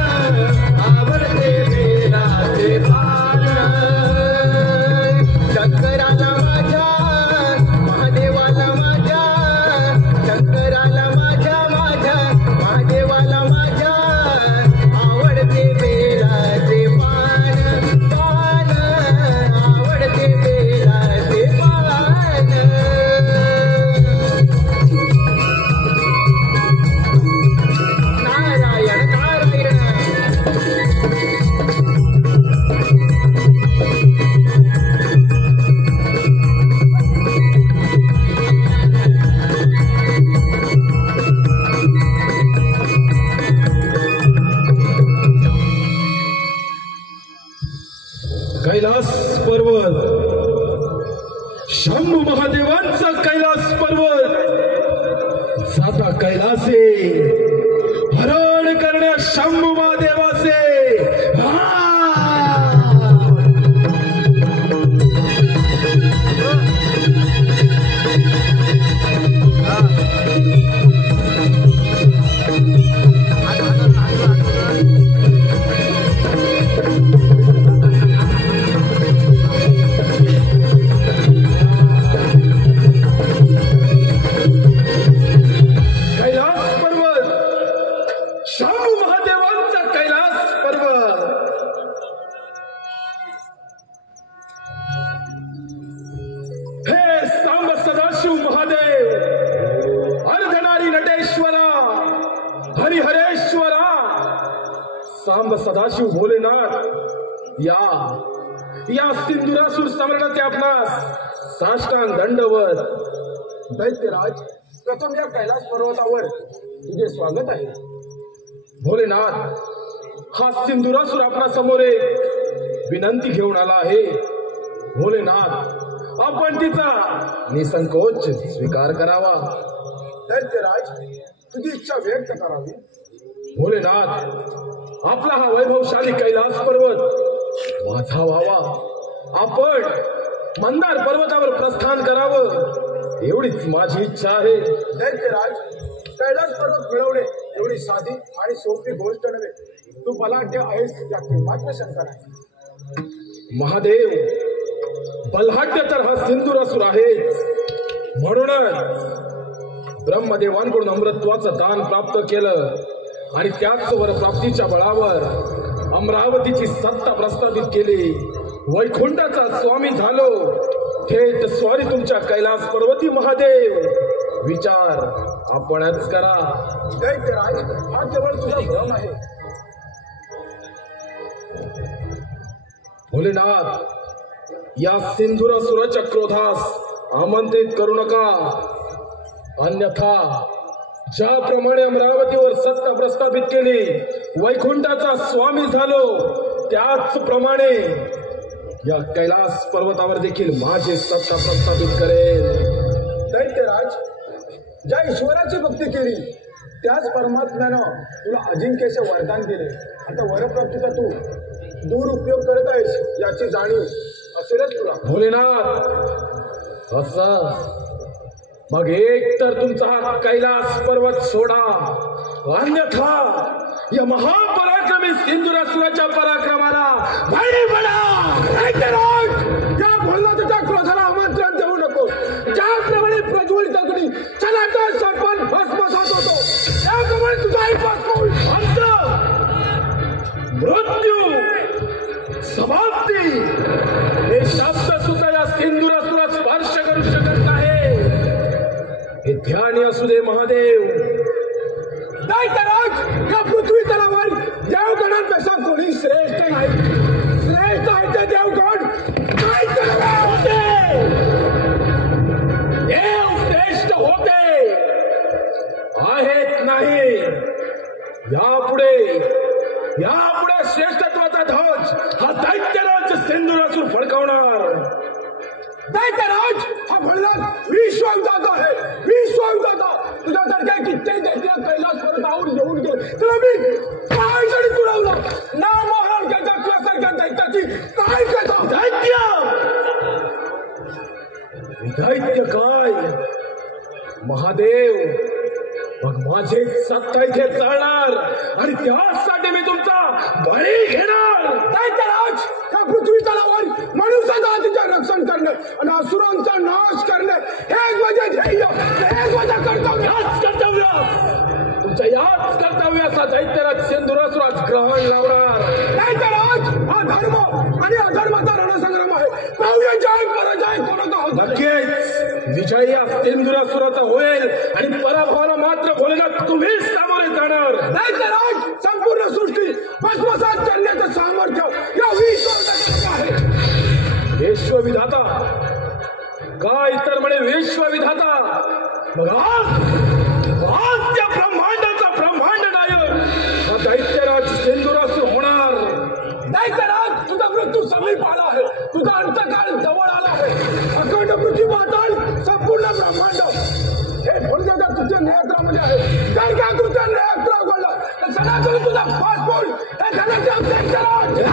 आवडते बेलाचे पान. शंकराला माझ्या महादेवाला माझ्या शंकराला माझ्या माझ्या महादेवाला माझ्या आवडते बेलाचे पान पान आवडते बेलाचे पान. नारायण नारायण. कैलास पर्वत, शंभू महादेवांचा कैलास पर्वत, जाता कैलासे हरण करण्या शंभू महादेवाचे. कैलास पर्वत, शंभू महादेवांचा कैलास पर्वत. हे सांब सदाशिव महादेव, अर्धनारी नटेश्वरा, हरिहरेश्वरा, सांब सदाशिव भोलेनाथ, या सिंधुरासूर सम्राटाचे आपणास साष्टांग दंडवत. दैत्यराज, प्रथम या कैलास पर्वतावर तुझे स्वागत आहे. भोलेनाथ, हा सिंधुरासूर आपणा समोर एक विनंती घेऊन आला आहे. भोलेनाथ, आपण तिचा निसंकोच स्वीकार करावा. दैत्यराज, तुझी इच्छा व्यक्त करावी. भोलेनाथ, आपला हा वैभवशाली कैलास पर्वत माझा व्हावा. आपण मंदार पर्वतावर प्रस्थान करावं एवढीच माझी इच्छा आहे. दैत्यराज, कैलास पर्वत मिळवणे एवढी साधी आणि सोपी गोष्ट नव्हे. तू बलाढ्य आहेस याची मात्र शंका नाही. महादेव, बलाढ्य तर हा सिंधुरासूर आहेच. म्हणूनच ब्रह्मदेवांकडून अमृतत्वाचं दान प्राप्त केलं आणि त्याच वर प्राप्तीच्या बळावर अमरावतीची सत्ता प्रस्थापित केली. वैकुंठाचा स्वामी झालो. थेट स्वारी तुमच्या कैलास पर्वती महादेव. विचार आपणच करा. दैत्यराज, हा केवळ तुझा भ्रम आहे. भोलेनाथ, या सिंधुरासुराच्या क्रोधास आमंत्रित करू नका. अन्यथा ज्याप्रमाणे अमरावतीवर सत्ता प्रस्थापित केली, वैकुंठाचा स्वामी झालो, त्याचप्रमाणे या कैलास पर्वतावर देखील माझी सत्ता प्रस्थापित करेल. दैत्यराज, ज्या ईश्वराची भक्ती केली त्याच परमात्म्यानं तुला अजिंक्यचे वरदान दिले. आता वरप्राप्तीचा तू दुरुपयोग करत आहेस याची जाणीव असेलच तुला. भोलेनाथ, असं मग एक तर तुमचा हा कैलास पर्वत सोडा, अन्यथा या महापराक्रमी सिंधुरासुराच्या पराक्रमाला बळी पडा. या भोलेनाथाच्या क्रोधाला आमंत्रण देऊ नको. ज्याप्रमाणे प्रज्वलित अग्नी चलाचा संपन्न भस्मसात होतो, त्याप्रमाणे तुझाही भस्म होईल. अंत, मृत्यू, समाप्ती हे महादेव. दैत्यराज, या पृथ्वी तलावर देवगणांपेक्षा कोणी श्रेष्ठ नाही. श्रेष्ठ आहे ते देवगण. दैत्यराज, देव श्रेष्ठ होते आहेत नाही. यापुढे श्रेष्ठत्वाचा ध्वज हा दैत्यराज सिंधुरासूर फडकावणार. दैत्यराज हा भरला विश्वविधाता आहे. विश्वविधाता तुझ्यासारख्या कित्येक दैत्य कैलास पर्वतावर येऊन गेले, तुला मी काय जरी तुडवलं ना. महाराजांच्या तुझ्यासारख्या दैत्याची काय करतो. दैत्य काय महादेव, मग माझे सत्ता इथे चालणार आणि त्यासाठी मी तुमचा बळी घेणार. दैत्यराज, या पृथ्वी तलावर मनुष्य जातीचे रक्षण करणे आणि असुरांचा नाश करणे हेच माझे ध्येय, हेच माझं कर्तव्य. तुमच्या याच कर्तव्याचा दैत्यराज सिंधुरासुरास ग्रहण लावणार. दैत्यराज, हा धर्म आणि अधर्माचा रणसंग्राम आहे. पाहूया जय पराजय कोणाचा होतो. नक्कीच विजय या सिंधुरासुराचा होईल आणि पराभवाला मात्र बोलण्यात तुम्हीच सामोरे जाणार. दैत्यराज, संपूर्ण सृष्टी भस्मसात करण्याचं सामर्थ्य या विश्वविधात्याकडे आहे. विश्वविधाता काय तर म्हणे विश्वविधाता. मग आज त्या ब्रह्मांडाचा ब्रह्मांड नायक हा दैत्यराज सिंधुरासूर होणार. दैत्यराज, तुझा मृत्यू समीप आला आहे. तुझा अंतकाळ जवळ आला आहे. अखंड पृथ्वी पाताळ संपूर्ण ब्रह्मांड हे फुलदेवता तुझ्या नेत्रामध्ये आहे. जर का तुझ्या नेत्र उघडलं तर सणातून तुझा पासपोर्ट हे घराच्या दैत्यराज.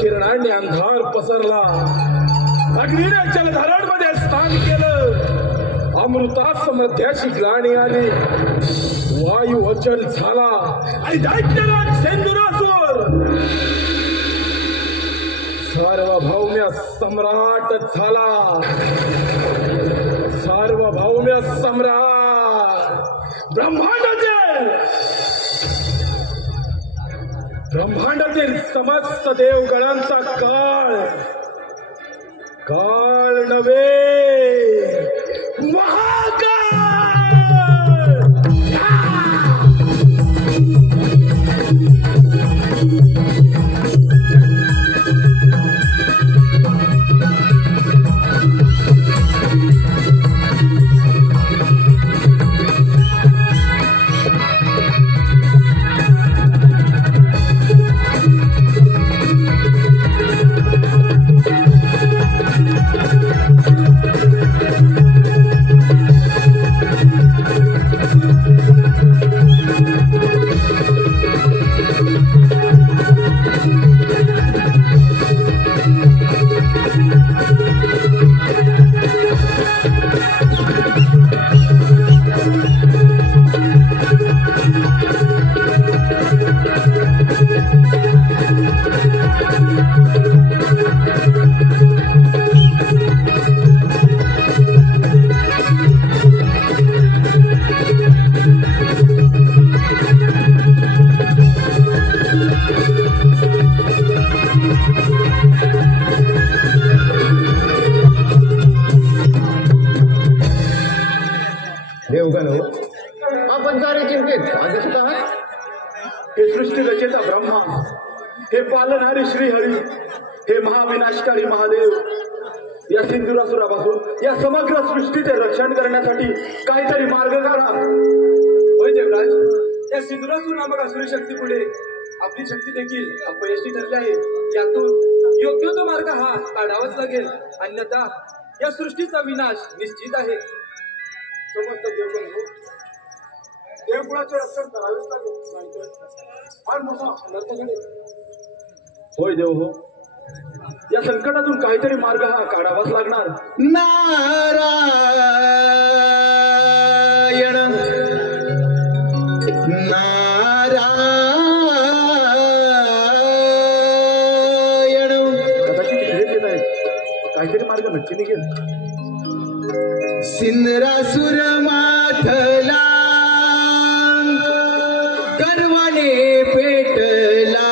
किरणांनी अंधार पसरला. अग्नीने जलधारांमध्ये स्थान केलं. अमृतास मध्याची ग्लानी आली. वायू अचल झाला आणि दैत्यराज सिंधुरासूर सार्वभौम्य सम्राट झाला. सार्वभौम्य सम्राट ब्रह्मांडाचे ब्रह्मांडातील समस्त देवगणांचा काळ नव्हे, महाकाळ. देवगण हो, आपण सारे चिंतेत आदिसत आहात. हे सृष्टी रचेता ब्रह्मा, हे पालनहारी श्रीहरी, हे महाविनाशकारी महादेव, या सिंधुरासुरापासून या समग्र सृष्टीचे रक्षण करण्यासाठी काहीतरी मार्ग काढा. होय देवराज, या सिंधुरासूर नामक असुरी शक्ती पुढे आपली शक्ती देखील अपयशी ठरली आहे. यातून योग्य तो मार्ग हा काढावाच लागेल, अन्यथा या सृष्टीचा विनाश निश्चित आहे. समस्त देवगण हो, देवकुळाचे रक्षण करावेच लागेल, फार मोठा अनर्थ घडेल. होय देव हो, या संकटातून काहीतरी मार्ग हा काढावाच लागणार. नारायण नारायण. कदाचित इकडेच येत आहेत, काहीतरी मार्ग नक्की निघेल. सिंधुरासुर माथला गर्वाने पेटला,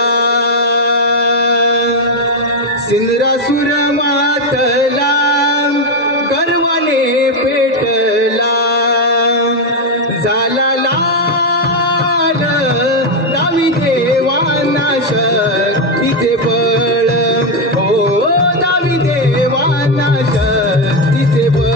सिंधुरासुर माथला गर्वाने पेटला, झाला लाल नावी देवाना शक्तीचे बळ, हो नावी देवाना शक्तीचे बळ.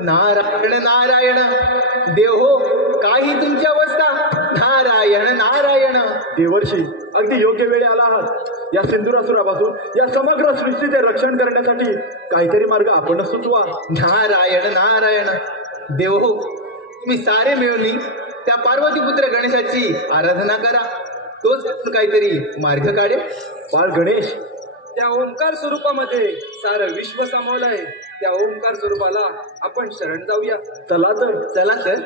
नारायण नारायण. देव हो, काही तुमची अवस्था. नारायण नारायण. देवर्षी, अगदी योग्य वेळी आला आहात. या सिंधुरासुरापासून या समग्र सृष्टीचे रक्षण करण्यासाठी काहीतरी मार्ग आपण सुचवा. नारायण नारायण. देव हो, तुम्ही सारे मिळून त्या पार्वतीपुत्र गणेशाची आराधना करा, तोच काहीतरी मार्ग काढेल. बाळ गणेश, त्या ओंकार स्वरूपामध्ये सारं विश्व सामावलं आहे. त्या ओंकार स्वरूपाला आपण शरण जाऊया. चला तर. चला तर.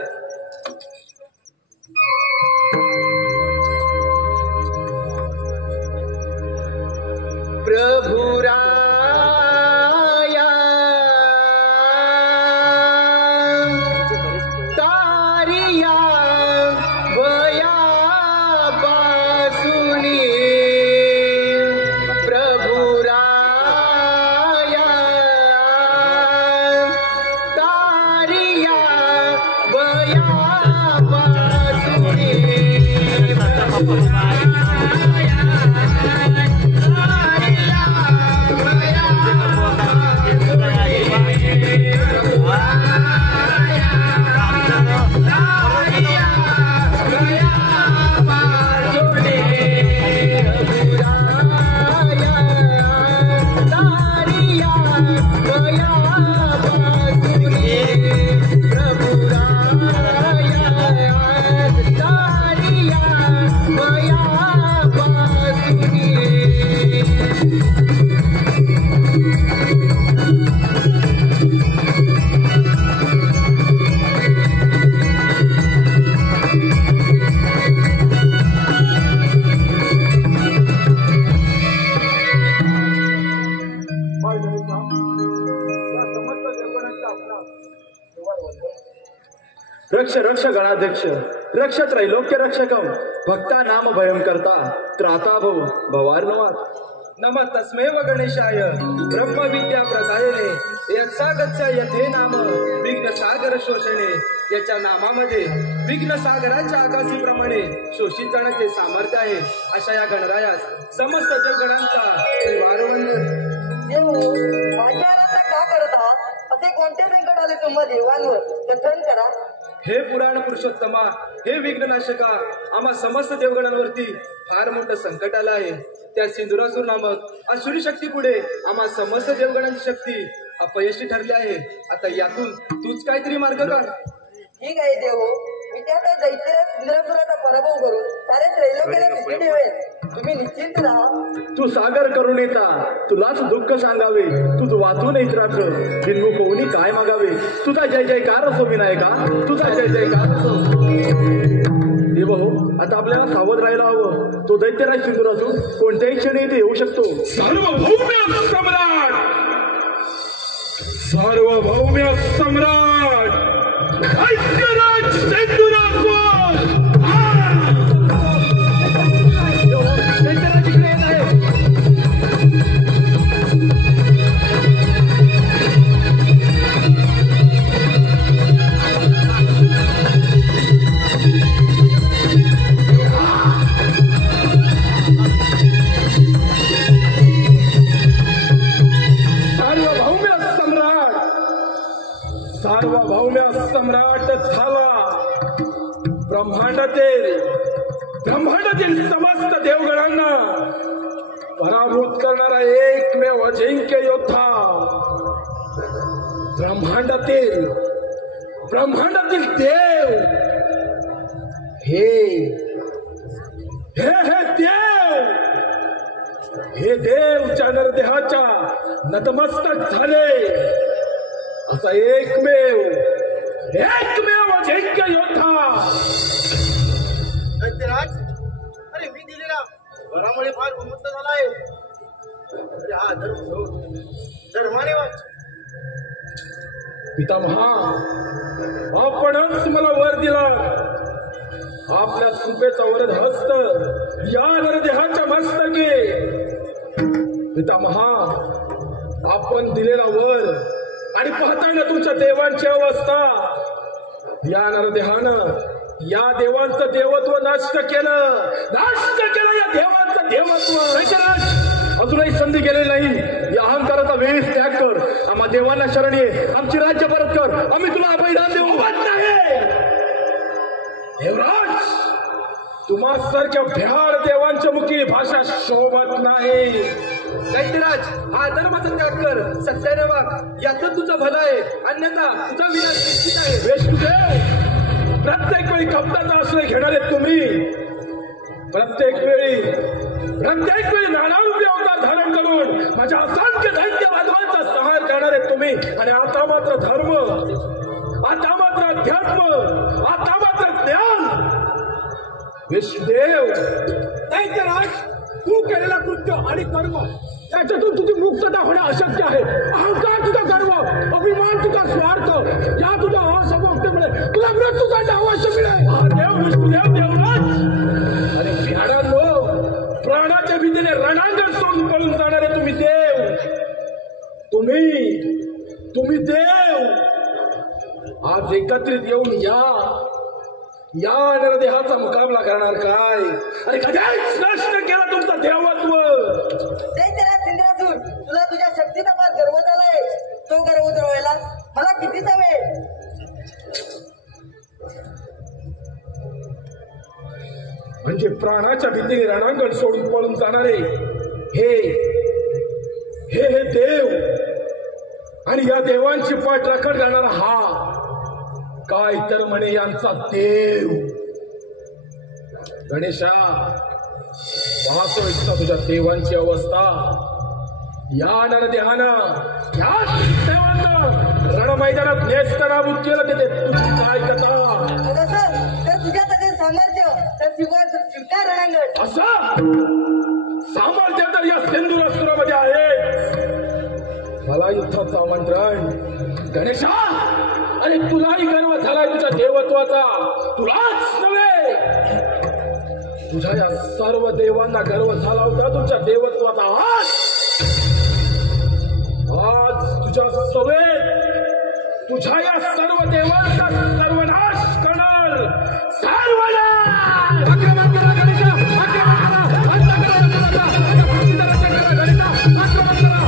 प्रभुराया तारिया वया पासुनी, प्रभुराया तारिया वया पासुनी, प्रभुराया तारिया वया रक्ष रक्ष गणाध्यक्ष रक्ष त्रैलोक्य रक्षकम भक्ता नाम भयं करता त्राता भव भवार्णवात नम तस्मै व गणेशाय ब्रह्मविद्या प्रदायने यत्सागत्या यथे नाम विघ्न सागर शोषणे. याच्या नामामध्ये विघ्न सागराच्या आकाशीप्रमाणे शोषित जाण्याचे सामर्थ्य आहे. अशा या गणरायास समस्त देवगणांचा त्रिवारवंदन. देव माझ्या आराधना का करत आहात? असे कोणते संकट आले तुम्हा देवांवर कथन करा. हे पुराण पुरुषोत्तमा, हे विघ्ननाशका, आम्हा समस्त देवगणांवरती फार मोठं संकट आलं आहे. त्या सिंधुरासूर नामक असुरी शक्ती पुढे आम्हा समस्त देवगणांची शक्ती अपयशी ठरली आहे. आता यातून तूच काहीतरी मार्ग काढ. ठीक आहे देव, मी त्या दैत्याला इंद्रपुराचा पराभव करून सारे त्रैलोक्याला सुखी ठेवेल. तुम्ही निश्चिंत राहा. तू सागर करुणेचा तुलाच दुःख सांगावे. तुझ वाचून इतराचं बिनमुख होऊन काय मागावे. तुझा जय जयकार असो विनायका, तुझा जय जयकार असो. देव हो, आता आपल्याला सावध राहायला हवं. तो दैत्यराज सिंधुरासूर कोणत्याही क्षणी इथे येऊ शकतो. सार्वभौम्य सम्राट, सार्वभौम्य सम्राट दैत्यराज सिंधुरासूर. दैत्यराज इकडे येत आहे. सार्वभौम्य सम्राट झाला. ब्रह्मांडातील समस्त देवगणांना पराभूत करणारा एकमेव अजिंक्य योद्धा. ब्रह्मांडातील देव हे देव च्या नरदेहाच्या नतमस्तक झाले असा एकमेव अजिंक्य योद्धा. दैत्यराज, अरे मी दिलेला वरामुळे फार उन्मत्त झाला आहे. अरे हा धर्म सोड, धर्माने वाच. पितामहा, आपणच मला वर दिला. आपल्या कृपेचा वरद हस्त या नरदेहाच्या मस्तके. पितामहा, आपण दिलेला वर आणि पाहताना तुमच्या देवांची अवस्था. या नरदेहानं या देवांचं देवत्व नष्ट केलं या देवांचं देवत्व. अजूनही संधी गेलेली नाही. या अहंकाराचा वेळीच त्याग कर. आम्हा देवांना शरण ये. आमची राज्य परत कर. आम्ही तुला अभयदान देऊ. देवराज, तुम्हासारख्या भ्याड देवांच्या मुखी भाषा शोभत नाही. दैत्यराज, हा धर्माचा त्याग कर. सत्याने वाग. यातच तुझं भलं आहे, अन्यथा तुझा विनाश निश्चित आहे. विष्णुदेव, प्रत्येक वेळी कपटाचा आश्रय घेणारे तुम्ही, प्रत्येक वेळी नाना रूपी अवतार धारण करून माझ्या असंख्य दैत्य बांधवांचा संहार करणारे तुम्ही, आणि आता मात्र धर्म, आता मात्र अध्यात्म, आता मात्र ज्ञान. विष्णुदेव, दैत्यराज, तू केलेला कृत्य आणि कर्म त्याच्यातून तुझी मुक्तता होणे अशक्य आहे. अहंकार तुझा गर्व, अभिमान तुझा स्वार्थ, या तुझ्या असमर्थतेमुळे तुला मृत्यूचा अवश्य मिळेल. देव विष्णुदेव, देवराज, अरे भ्याडांनो, प्राणाच्या भीतीने रणांगण सोडून पळून जाणारे तुम्ही देव, तुम्ही देव आज एकत्रित येऊन या नरदेहाचा मुकाबला करणार काय? अरे कधीच नष्ट केला तुमचा देवत्व. दैत्यराज सिंधुरासूर, तुला तुझ्या शक्तीचा फार गर्व झालाय. तो गर्व उतरवायला मला किती वेळ. म्हणजे प्राणाच्या भीतीने रणांगण सोडून पळून जाणारे हे देव, आणि या देवांची पाठ राखण करणारा हा काय तर म्हणे यांचा देव. गणेशा, पाहतोय का तुझ्या देवांची अवस्था? या नरदेहानं, या देवांना रण मैदानात नेस्तनाबूत केलं. ते तुम्ही काय करता? तर तुझ्या त्याचे सामर्थ्य तर स्वीकार रणांगण. असं सामर्थ्य तर या सिंधुरासुरामध्ये आहे. मला युद्धाचं आमंत्रण. गणेशा, अरे तुलाही गर्व झालाय तुझ्या देवत्व देवत्वाचा तुलाच नव्हे तुझ्या या सर्व देवांना गर्व झाला होता तुझ्या देवत्वाचा आज तुझ्या सवेत तुझ्या या सर्व देवांचा सर्वनाश करणार सर्वनाश आक्रमण करा गणेशा आक्रमण करा हल्ला करा गणेशा आक्रमण करा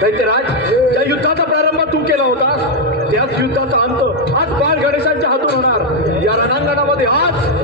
दैत्यराज, ज्या युद्धाचा प्रारंभ तू केला होतास त्याच युद्धाचा अंत आज बाळ गणेशांच्या हातून होणार. या रणांगणामध्ये आज